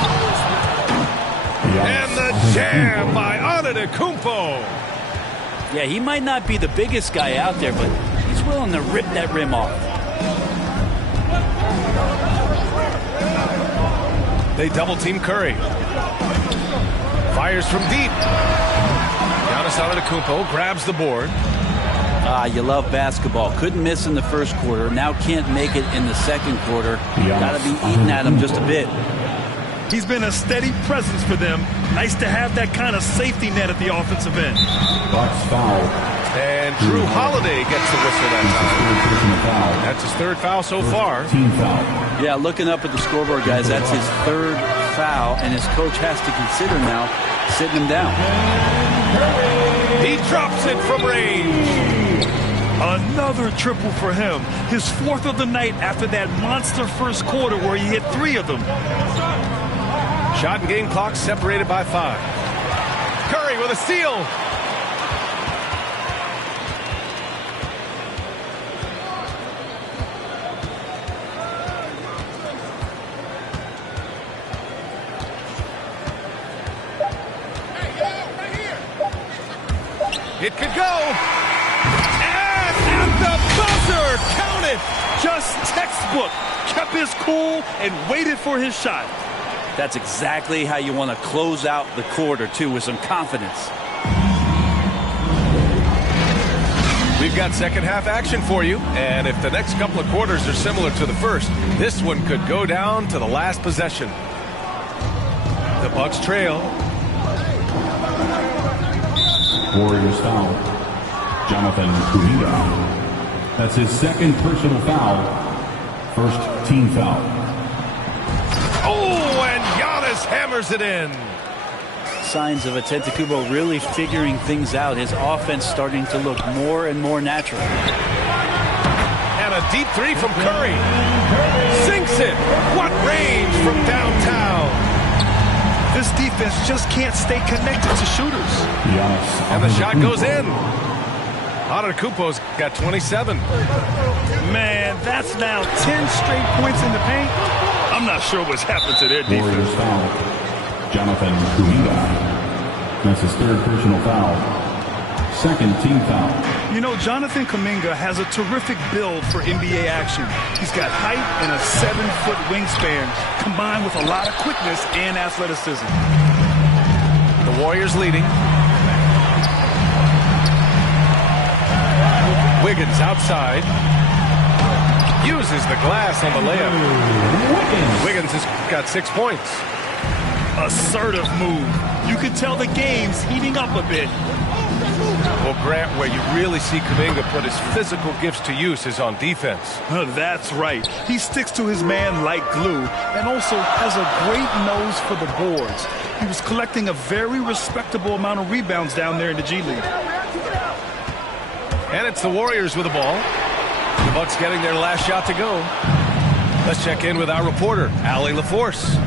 And the jam by Antetokounmpo. Yeah, he might not be the biggest guy out there, but he's willing to rip that rim off. They double-team Curry. Fires from deep. Giannis Antetokounmpo grabs the board. You love basketball. Couldn't miss in the first quarter. Now can't make it in the second quarter. Got to be eating at him just a bit. He's been a steady presence for them. Nice to have that kind of safety net at the offensive end. Bucks foul. And Drew Holiday gets the whistle that time. That's his third foul so far. Team foul. Yeah, looking up at the scoreboard, guys, that's his third foul, and his coach has to consider now sitting him down. He drops it from range. Another triple for him. His fourth of the night after that monster first quarter where he hit 3 of them. Shot and game clock separated by 5. Curry with a steal. It could go. And at the buzzer, count it. Just textbook. Kept his cool and waited for his shot. That's exactly how you want to close out the quarter, too, with some confidence. We've got second half action for you, and if the next couple of quarters are similar to the first, this one could go down to the last possession. The Bucks trail. Warriors foul. Jonathan Kuminga. That's his second personal foul. First team foul. Oh, and Giannis hammers it in. Signs of Antetokounmpo really figuring things out. His offense starting to look more and more natural. And a deep 3 from Curry. Sinks it. What range from downtown. This defense just can't stay connected to shooters. And the shot goes in. Antetokounmpo's got 27. Man, that's now 10 straight points in the paint. I'm not sure what's happened to their defense. Warriors foul. Jonathan Kuminga. That's his third personal foul. Second team foul. You know, Jonathan Kuminga has a terrific build for NBA action. He's got height and a 7-foot wingspan, combined with a lot of quickness and athleticism. The Warriors leading. Wiggins outside. Uses the glass on the layup. Wiggins has got 6 points. Assertive move. You can tell the game's heating up a bit. Well, Grant, where you really see Kuminga put his physical gifts to use is on defense. That's right. He sticks to his man like glue and also has a great nose for the boards. He was collecting a very respectable amount of rebounds down there in the G League. And it's the Warriors with the ball. The Bucks getting their last shot to go. Let's check in with our reporter, Allie LaForce.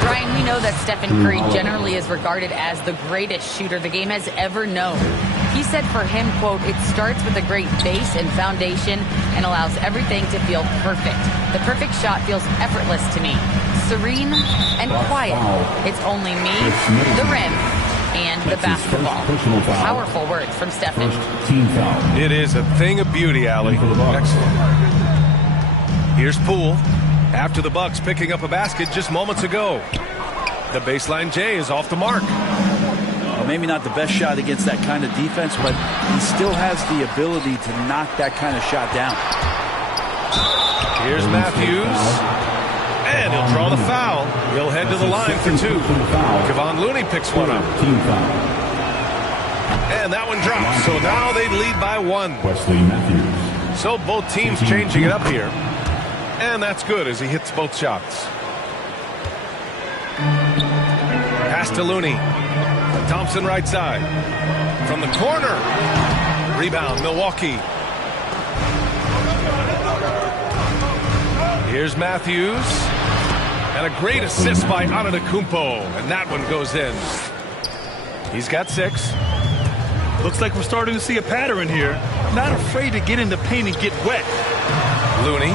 Brian, we know that Stephen Curry generally is regarded as the greatest shooter the game has ever known. He said for him, quote, "It starts with a great base and foundation and allows everything to feel perfect. The perfect shot feels effortless to me. Serene and quiet. It's only me, the rim, and the basketball." Powerful words from Stephen. Team foul. It is a thing of beauty, Allie. Excellent. Here's Poole. After the Bucks picking up a basket just moments ago. The baseline J is off the mark. Well, maybe not the best shot against that kind of defense, but he still has the ability to knock that kind of shot down. Here's Matthews. And he'll draw the foul. He'll head to the line for 2. Kevon Looney picks one up. Team foul. And that one drops. So now they lead by 1. Wesley Matthews. So both teams changing it up here. And that's good as he hits both shots. Pass to Looney. Thompson right side. From the corner. Rebound, Milwaukee. Here's Matthews. And a great assist by Antetokounmpo. And that one goes in. He's got 6. Looks like we're starting to see a pattern here. Not afraid to get in the paint and get wet. Looney.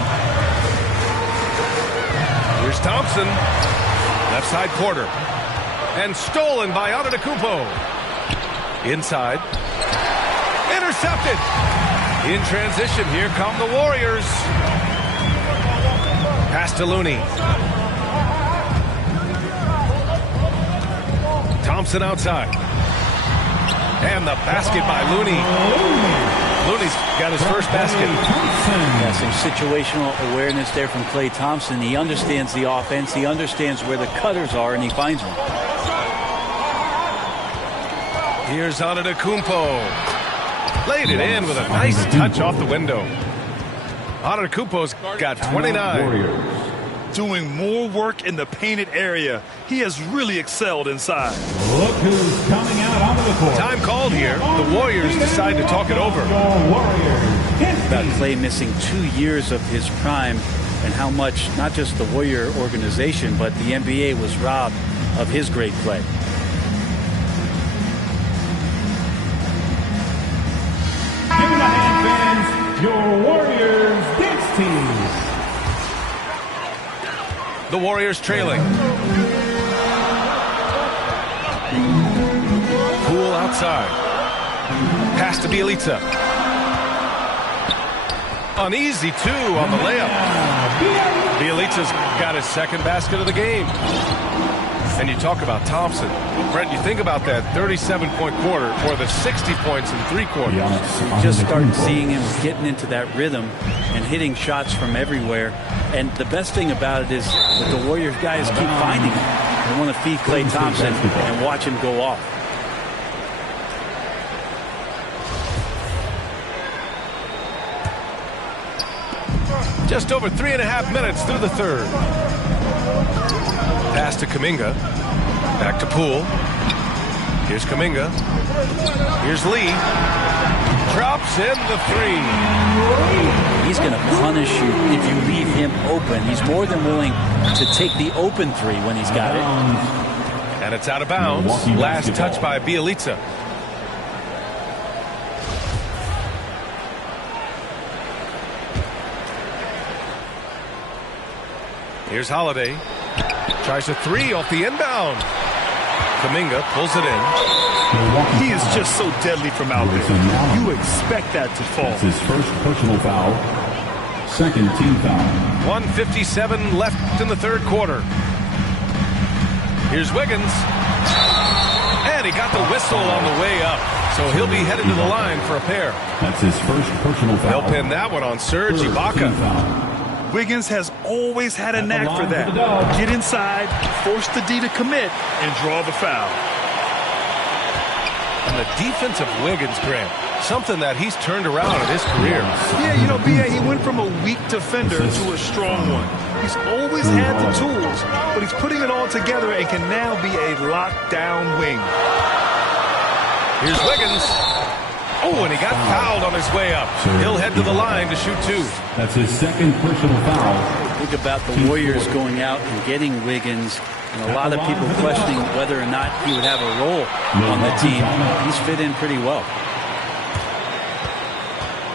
Here's Thompson. Left side quarter. And stolen by Antetokounmpo. Inside. Intercepted. In transition, here come the Warriors. Pass to Looney. Thompson outside. And the basket by Looney. Looney's got his first basket. Yeah, some situational awareness there from Klay Thompson. He understands the offense. He understands where the cutters are, and he finds them. Here's Antetokounmpo. Laid it in with a nice touch off the window. Antetokounmpo's got 29. Doing more work in the painted area. He has really excelled inside. Look who's coming out onto the court. Time called here. The Warriors decide to talk it over. About Klay missing 2 years of his prime and how much not just the Warrior organization but the NBA was robbed of his great play. Give it a hand, fans. Your Warriors dance team. The Warriors trailing. Poole outside. Pass to Bielitsa. Uneasy, too, on the layup. Bielitsa's got his second basket of the game. And you talk about Thompson. Brent, you think about that 37-point quarter or the 60 points in 3 quarters. You just start seeing him getting into that rhythm and hitting shots from everywhere. And the best thing about it is that the Warriors guys keep finding him. They want to feed Klay Thompson and watch him go off. Just over 3.5 minutes through the third. Pass to Kuminga. Back to Poole. Here's Kuminga. Here's Lee. Drops in the 3. He's going to punish you if you leave him open. He's more than willing to take the open 3 when he's got it. And it's out of bounds. Last touch by Bielitsa. Here's Holiday. Tries a 3 off the inbound. Kuminga pulls it in. He is just so deadly from out there. You expect that to fall. That's his first personal foul. Second team foul. 1:57 left in the third quarter. Here's Wiggins. And he got the whistle on the way up. So he'll be headed to the line for a pair. That's his first personal foul. They'll pin that one on Serge Ibaka. Wiggins has always had a knack for that. Get inside, force the D to commit, and draw the foul. And the defense of Wiggins, Grant, something that he's turned around in his career. Yeah, you know, B.A., he went from a weak defender to a strong one. He's always had the tools, but he's putting it all together and can now be a lockdown wing. Here's Wiggins. Oh, and he got fouled on his way up. He'll head to the line to shoot 2. That's his second personal foul. Think about the Warriors going out and getting Wiggins, and a lot of people questioning whether or not he would have a role on the team. He's fit in pretty well.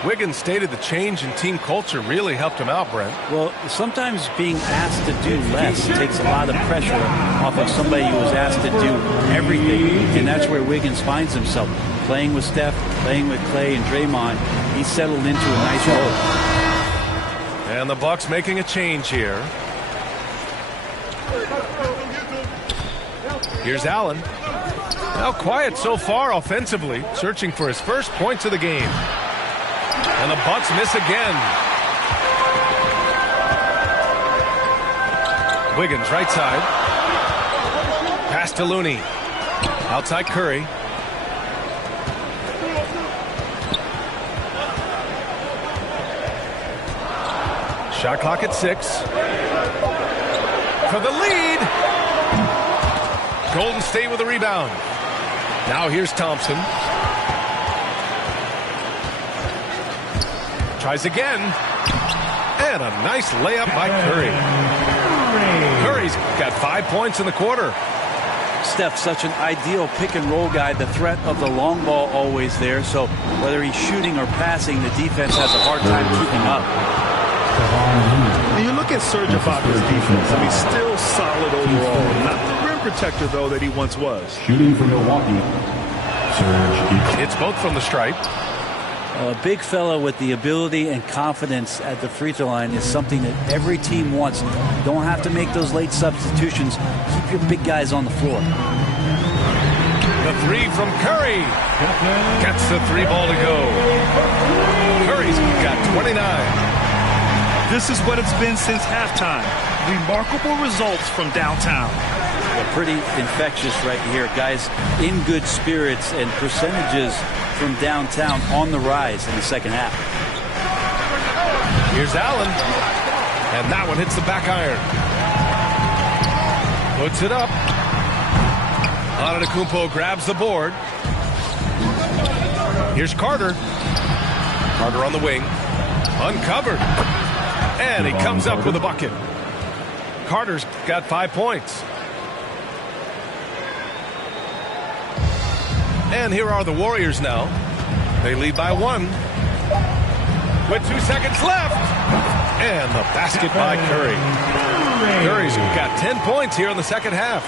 Wiggins stated the change in team culture really helped him out, Brent. Well, sometimes being asked to do less takes a lot of pressure off of somebody who was asked to do everything, and that's where Wiggins finds himself. Playing with Steph, playing with Klay and Draymond, he's settled into a nice role. And the Bucks making a change here. Here's Allen. Now quiet so far offensively, searching for his first points of the game. And the Bucks miss again. Wiggins right side. Pass to Looney. Outside Curry. Shot clock at 6. For the lead. Golden State with a rebound. Now here's Thompson. Tries again. And a nice layup by Curry. Curry's got 5 points in the quarter. Steph's such an ideal pick-and-roll guy. The threat of the long ball always there. So whether he's shooting or passing, the defense has a hard time keeping up. And you look at Serge Ibaka's defense. I mean, still solid overall. Not the rim protector, though, that he once was. Shooting for Milwaukee. Serge. It's both from the stripe. A big fella with the ability and confidence at the free throw line is something that every team wants. Don't have to make those late substitutions. Keep your big guys on the floor. The three from Curry. Gets the three ball to go. Curry's got 29. This is what it's been since halftime. Remarkable results from downtown. Well, pretty infectious right here. Guys in good spirits and percentages from downtown on the rise in the second half. Here's Allen. And that one hits the back iron. Puts it up. Antetokounmpo grabs the board. Here's Carter. Carter on the wing. Uncovered. And he comes up with a bucket. Carter's got 5 points. And here are the Warriors now. They lead by 1. With 2 seconds left. And the basket by Curry. Curry's got 10 points here in the second half.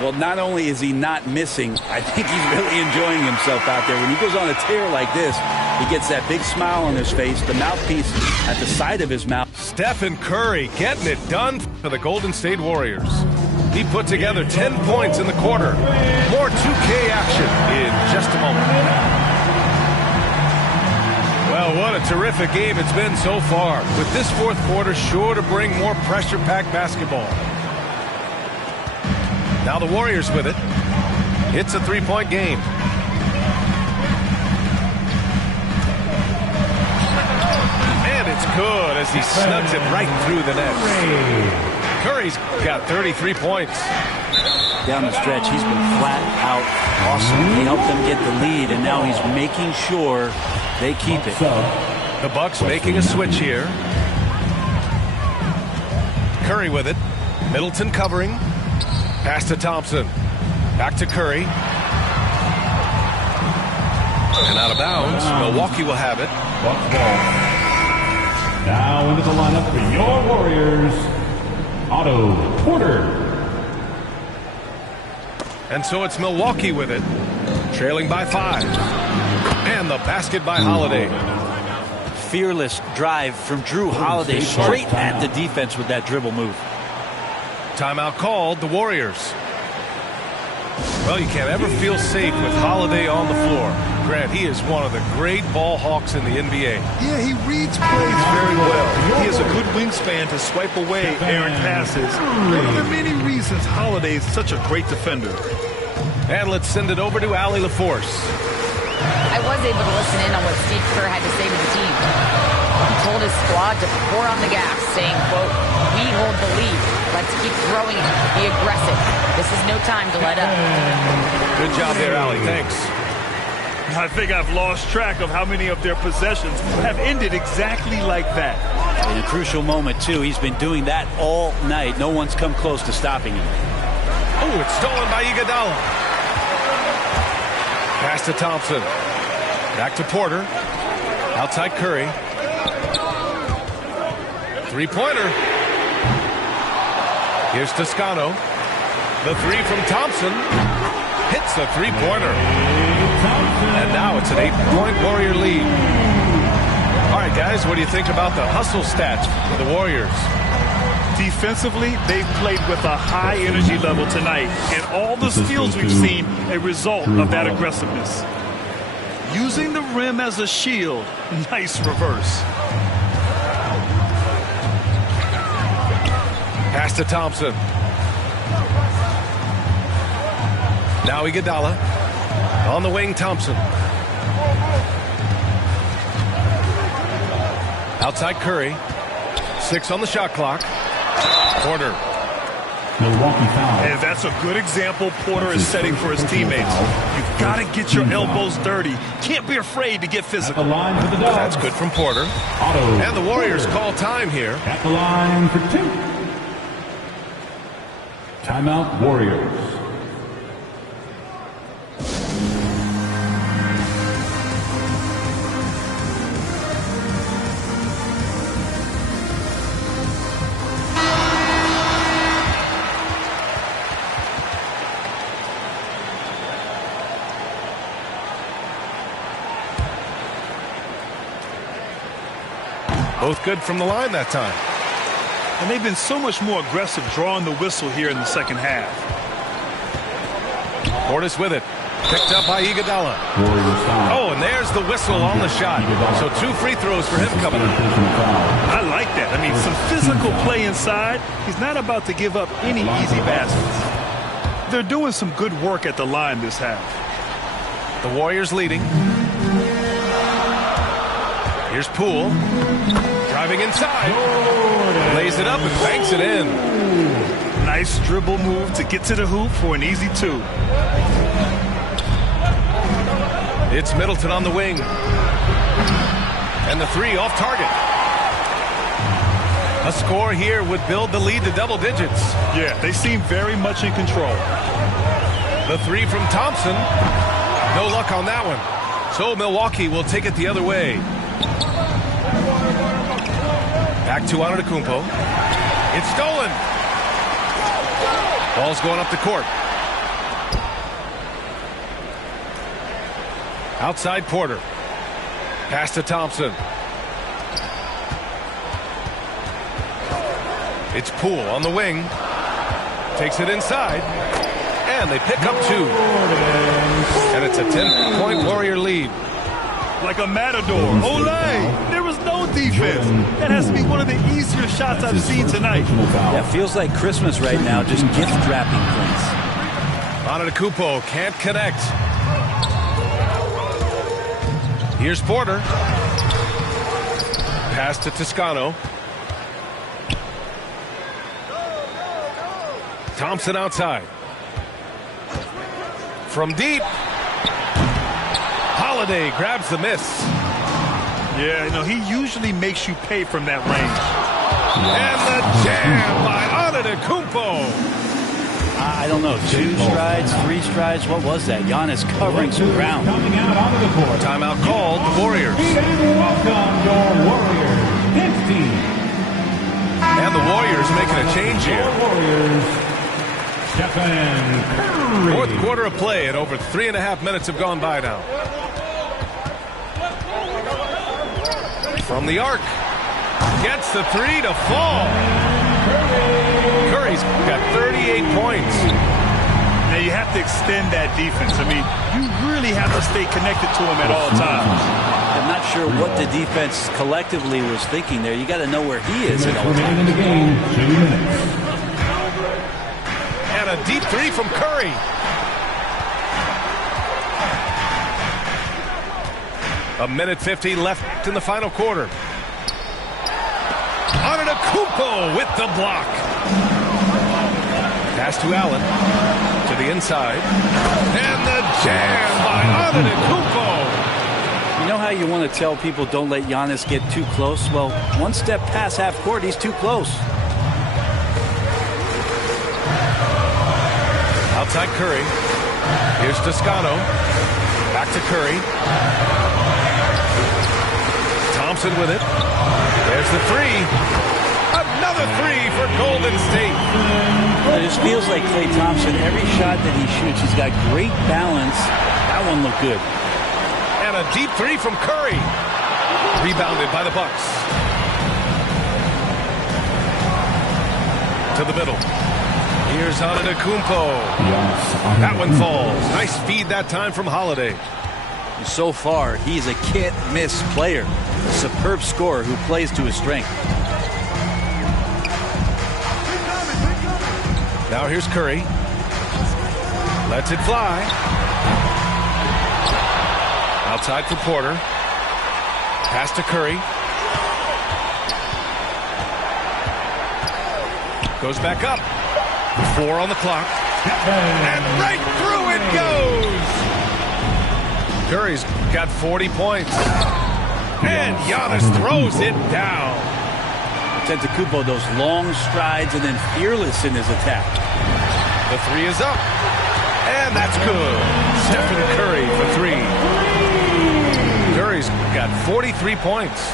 Well, not only is he not missing, I think he's really enjoying himself out there. When he goes on a tear like this, he gets that big smile on his face, the mouthpiece at the side of his mouth. Stephen Curry getting it done for the Golden State Warriors. He put together 10 points in the quarter. More 2K action in just a moment. Well, what a terrific game it's been so far, with this fourth quarter sure to bring more pressure-packed basketball. Now the Warriors with it. It's a three-point game. And it's good as he snugs it right through the net. Curry's got 33 points. Down the stretch, he's been flat out awesome. He helped them get the lead, and now he's making sure they keep it. The Bucks making a switch here. Curry with it. Middleton covering. Pass to Thompson. Back to Curry. And out of bounds. Milwaukee will have it. Bucks ball. Now into the lineup for your Warriors, Otto Porter. And so it's Milwaukee with it. Trailing by 5. And the basket by Holiday. Fearless drive from Drew Holiday straight at the defense with that dribble move. Timeout called, the Warriors. Well, you can't ever feel safe with Holiday on the floor. Grant, he is one of the great ball hawks in the NBA. Yeah, he reads plays very well. He has a good wingspan to swipe away errant passes. One of the many reasons Holiday is such a great defender. And let's send it over to Allie LaForce. I was able to listen in on what Steve Kerr had to say to the team. He told his squad to pour on the gas, saying, quote, "We hold the lead. Let's keep throwing it. Be aggressive. This is no time to let up." Good job there, Allie. Thanks. I think I've lost track of how many of their possessions have ended exactly like that. In a crucial moment, too. He's been doing that all night. No one's come close to stopping him. Oh, it's stolen by Iguodala. Pass to Thompson. Back to Porter. Outside Curry. Three-pointer. Here's Toscano. The three from Thompson. Hits the three-pointer. And now it's an 8-point Warrior lead. All right, guys, what do you think about the hustle stats for the Warriors? Defensively, they've played with a high energy level tonight, and all the steals we've seen a result of that aggressiveness. Using the rim as a shield, nice reverse. Pass to Thompson. Now Iguodala. On the wing, Thompson. Outside Curry. 6 on the shot clock. Porter. Milwaukee foul. And that's a good example Porter is setting for his teammates. You've got to get your elbows dirty. Can't be afraid to get physical. At the line for the Dogs. That's good from Porter. Otto and the Warriors Porter. call time here. At the line for 2. Timeout, Warriors. Both good from the line that time. And they've been so much more aggressive drawing the whistle here in the second half. Portis with it. Picked up by Iguodala. Oh, and there's the whistle on the shot. So 2 free throws for him coming up. I like that. I mean, some physical play inside. He's not about to give up any easy baskets. They're doing some good work at the line this half. The Warriors leading. Here's Poole. Driving inside. Lays it up and banks it in. Nice dribble move to get to the hoop for an easy 2. It's Middleton on the wing. And the 3 off target. A score here would build the lead to double digits. Yeah, they seem very much in control. The 3 from Thompson. No luck on that one. So Milwaukee will take it the other way. Back to Antetokounmpo. It's stolen. Ball's going up the court. Outside Porter. Pass to Thompson. It's Poole on the wing. Takes it inside. And they pick up 2. And it's a 10-point Warrior lead. Like a matador. Olay! There was no defense. That has to be one of the easier shots I've seen tonight. Yeah, feels like Christmas right now, just gift-wrapping points. Antetokounmpo can't connect. Here's Porter. Pass to Toscano. Thompson outside. From deep. Holiday grabs the miss. Yeah, you know, he usually makes you pay from that range. And the jam by Antetokounmpo. I don't know, 2 strides, 3 strides, what was that? Giannis covering some ground. Coming out onto the court. Timeout called, the Warriors. And welcome your Warriors, 15. And the Warriors making a change here. Warriors, Stephen Curry. 4th quarter of play, and over 3.5 minutes have gone by now. From the arc. Gets the 3 to fall. Curry's got 38 points. Now you have to extend that defense. I mean, you really have to stay connected to him at all times. I'm not sure what the defense collectively was thinking there. You got to know where he is at all times. In the game, 2 minutes. And a deep 3 from Curry. A minute 50 left in the final quarter. Antetokounmpo with the block. Pass to Allen. To the inside. And the jam by Antetokounmpo. You know how you want to tell people don't let Giannis get too close? Well, 1 step past half court, he's too close. Outside Curry. Here's Toscano. Back to Curry. Thompson with it. There's the 3. Another 3 for Golden State. It just feels like Klay Thompson, every shot that he shoots, he's got great balance. That one looked good. And a deep 3 from Curry. Rebounded by the Bucks. To the middle. Here's Antetokounmpo. That one falls. Nice feed that time from Holiday. So far, he's a can't-miss player. A superb scorer who plays to his strength. Now here's Curry. Lets it fly. Outside for Porter. Pass to Curry. Goes back up. 4 on the clock. And right through it goes. Curry's got 40 points. And Giannis throws it down. Antetokounmpo, those long strides and then fearless in his attack. The 3 is up. And that's good. Stephen Curry for 3. Curry's got 43 points.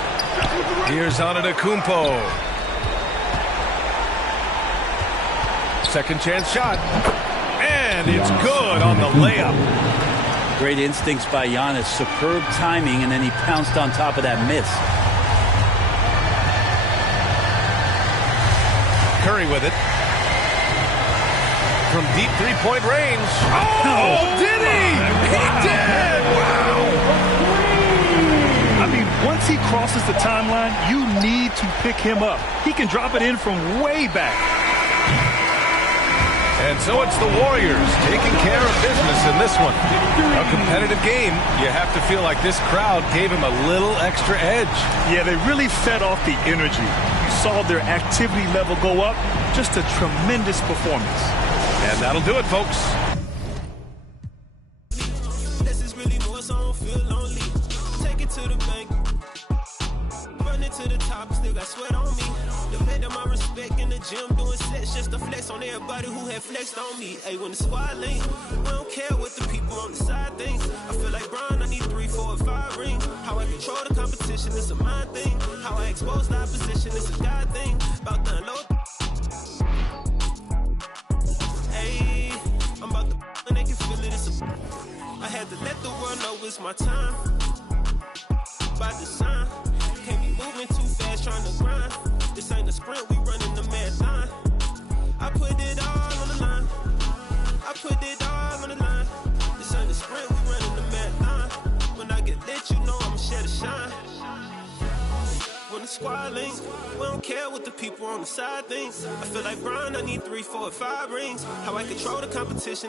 Here's Antetokounmpo. Second chance shot. And it's good on the layup. Great instincts by Giannis. Superb timing, and then he pounced on top of that miss. Curry with it. from deep three-point range. Oh, did he? He did! Wow! I mean, once he crosses the timeline, you need to pick him up. He can drop it in from way back. And so it's the Warriors taking care of business in this one. A competitive game. You have to feel like this crowd gave him a little extra edge. Yeah, they really fed off the energy. You saw their activity level go up. Just a tremendous performance. And that'll do it, folks. This is really more, so I don't feel lonely. Take it to the bank. Run it to the top, still got sweat on me. Depend on my respect in the gym, doing sets just to flex on everybody who had flexed on me. Hey, when the squad link, we don't care what the people on the side think. I feel like Brian, I need 3, 4, and 5 rings. How I control the competition is a mind thing. How I expose the opposition is a God thing. About to unload. Hey, I'm about to and they can feel it. I had to let the world know it's my time. By design, can't be moving too fast, trying to grind. This ain't a sprint, we running the marathon. I put it all on the line. I put it all on the line. This ain't a sprint, we running the marathon. When I get lit, you know I'ma share the shine. When the squad link, we don't care what the people on the side think. I feel like Brian, I need 3, 4, and 5 rings. How I control the competition.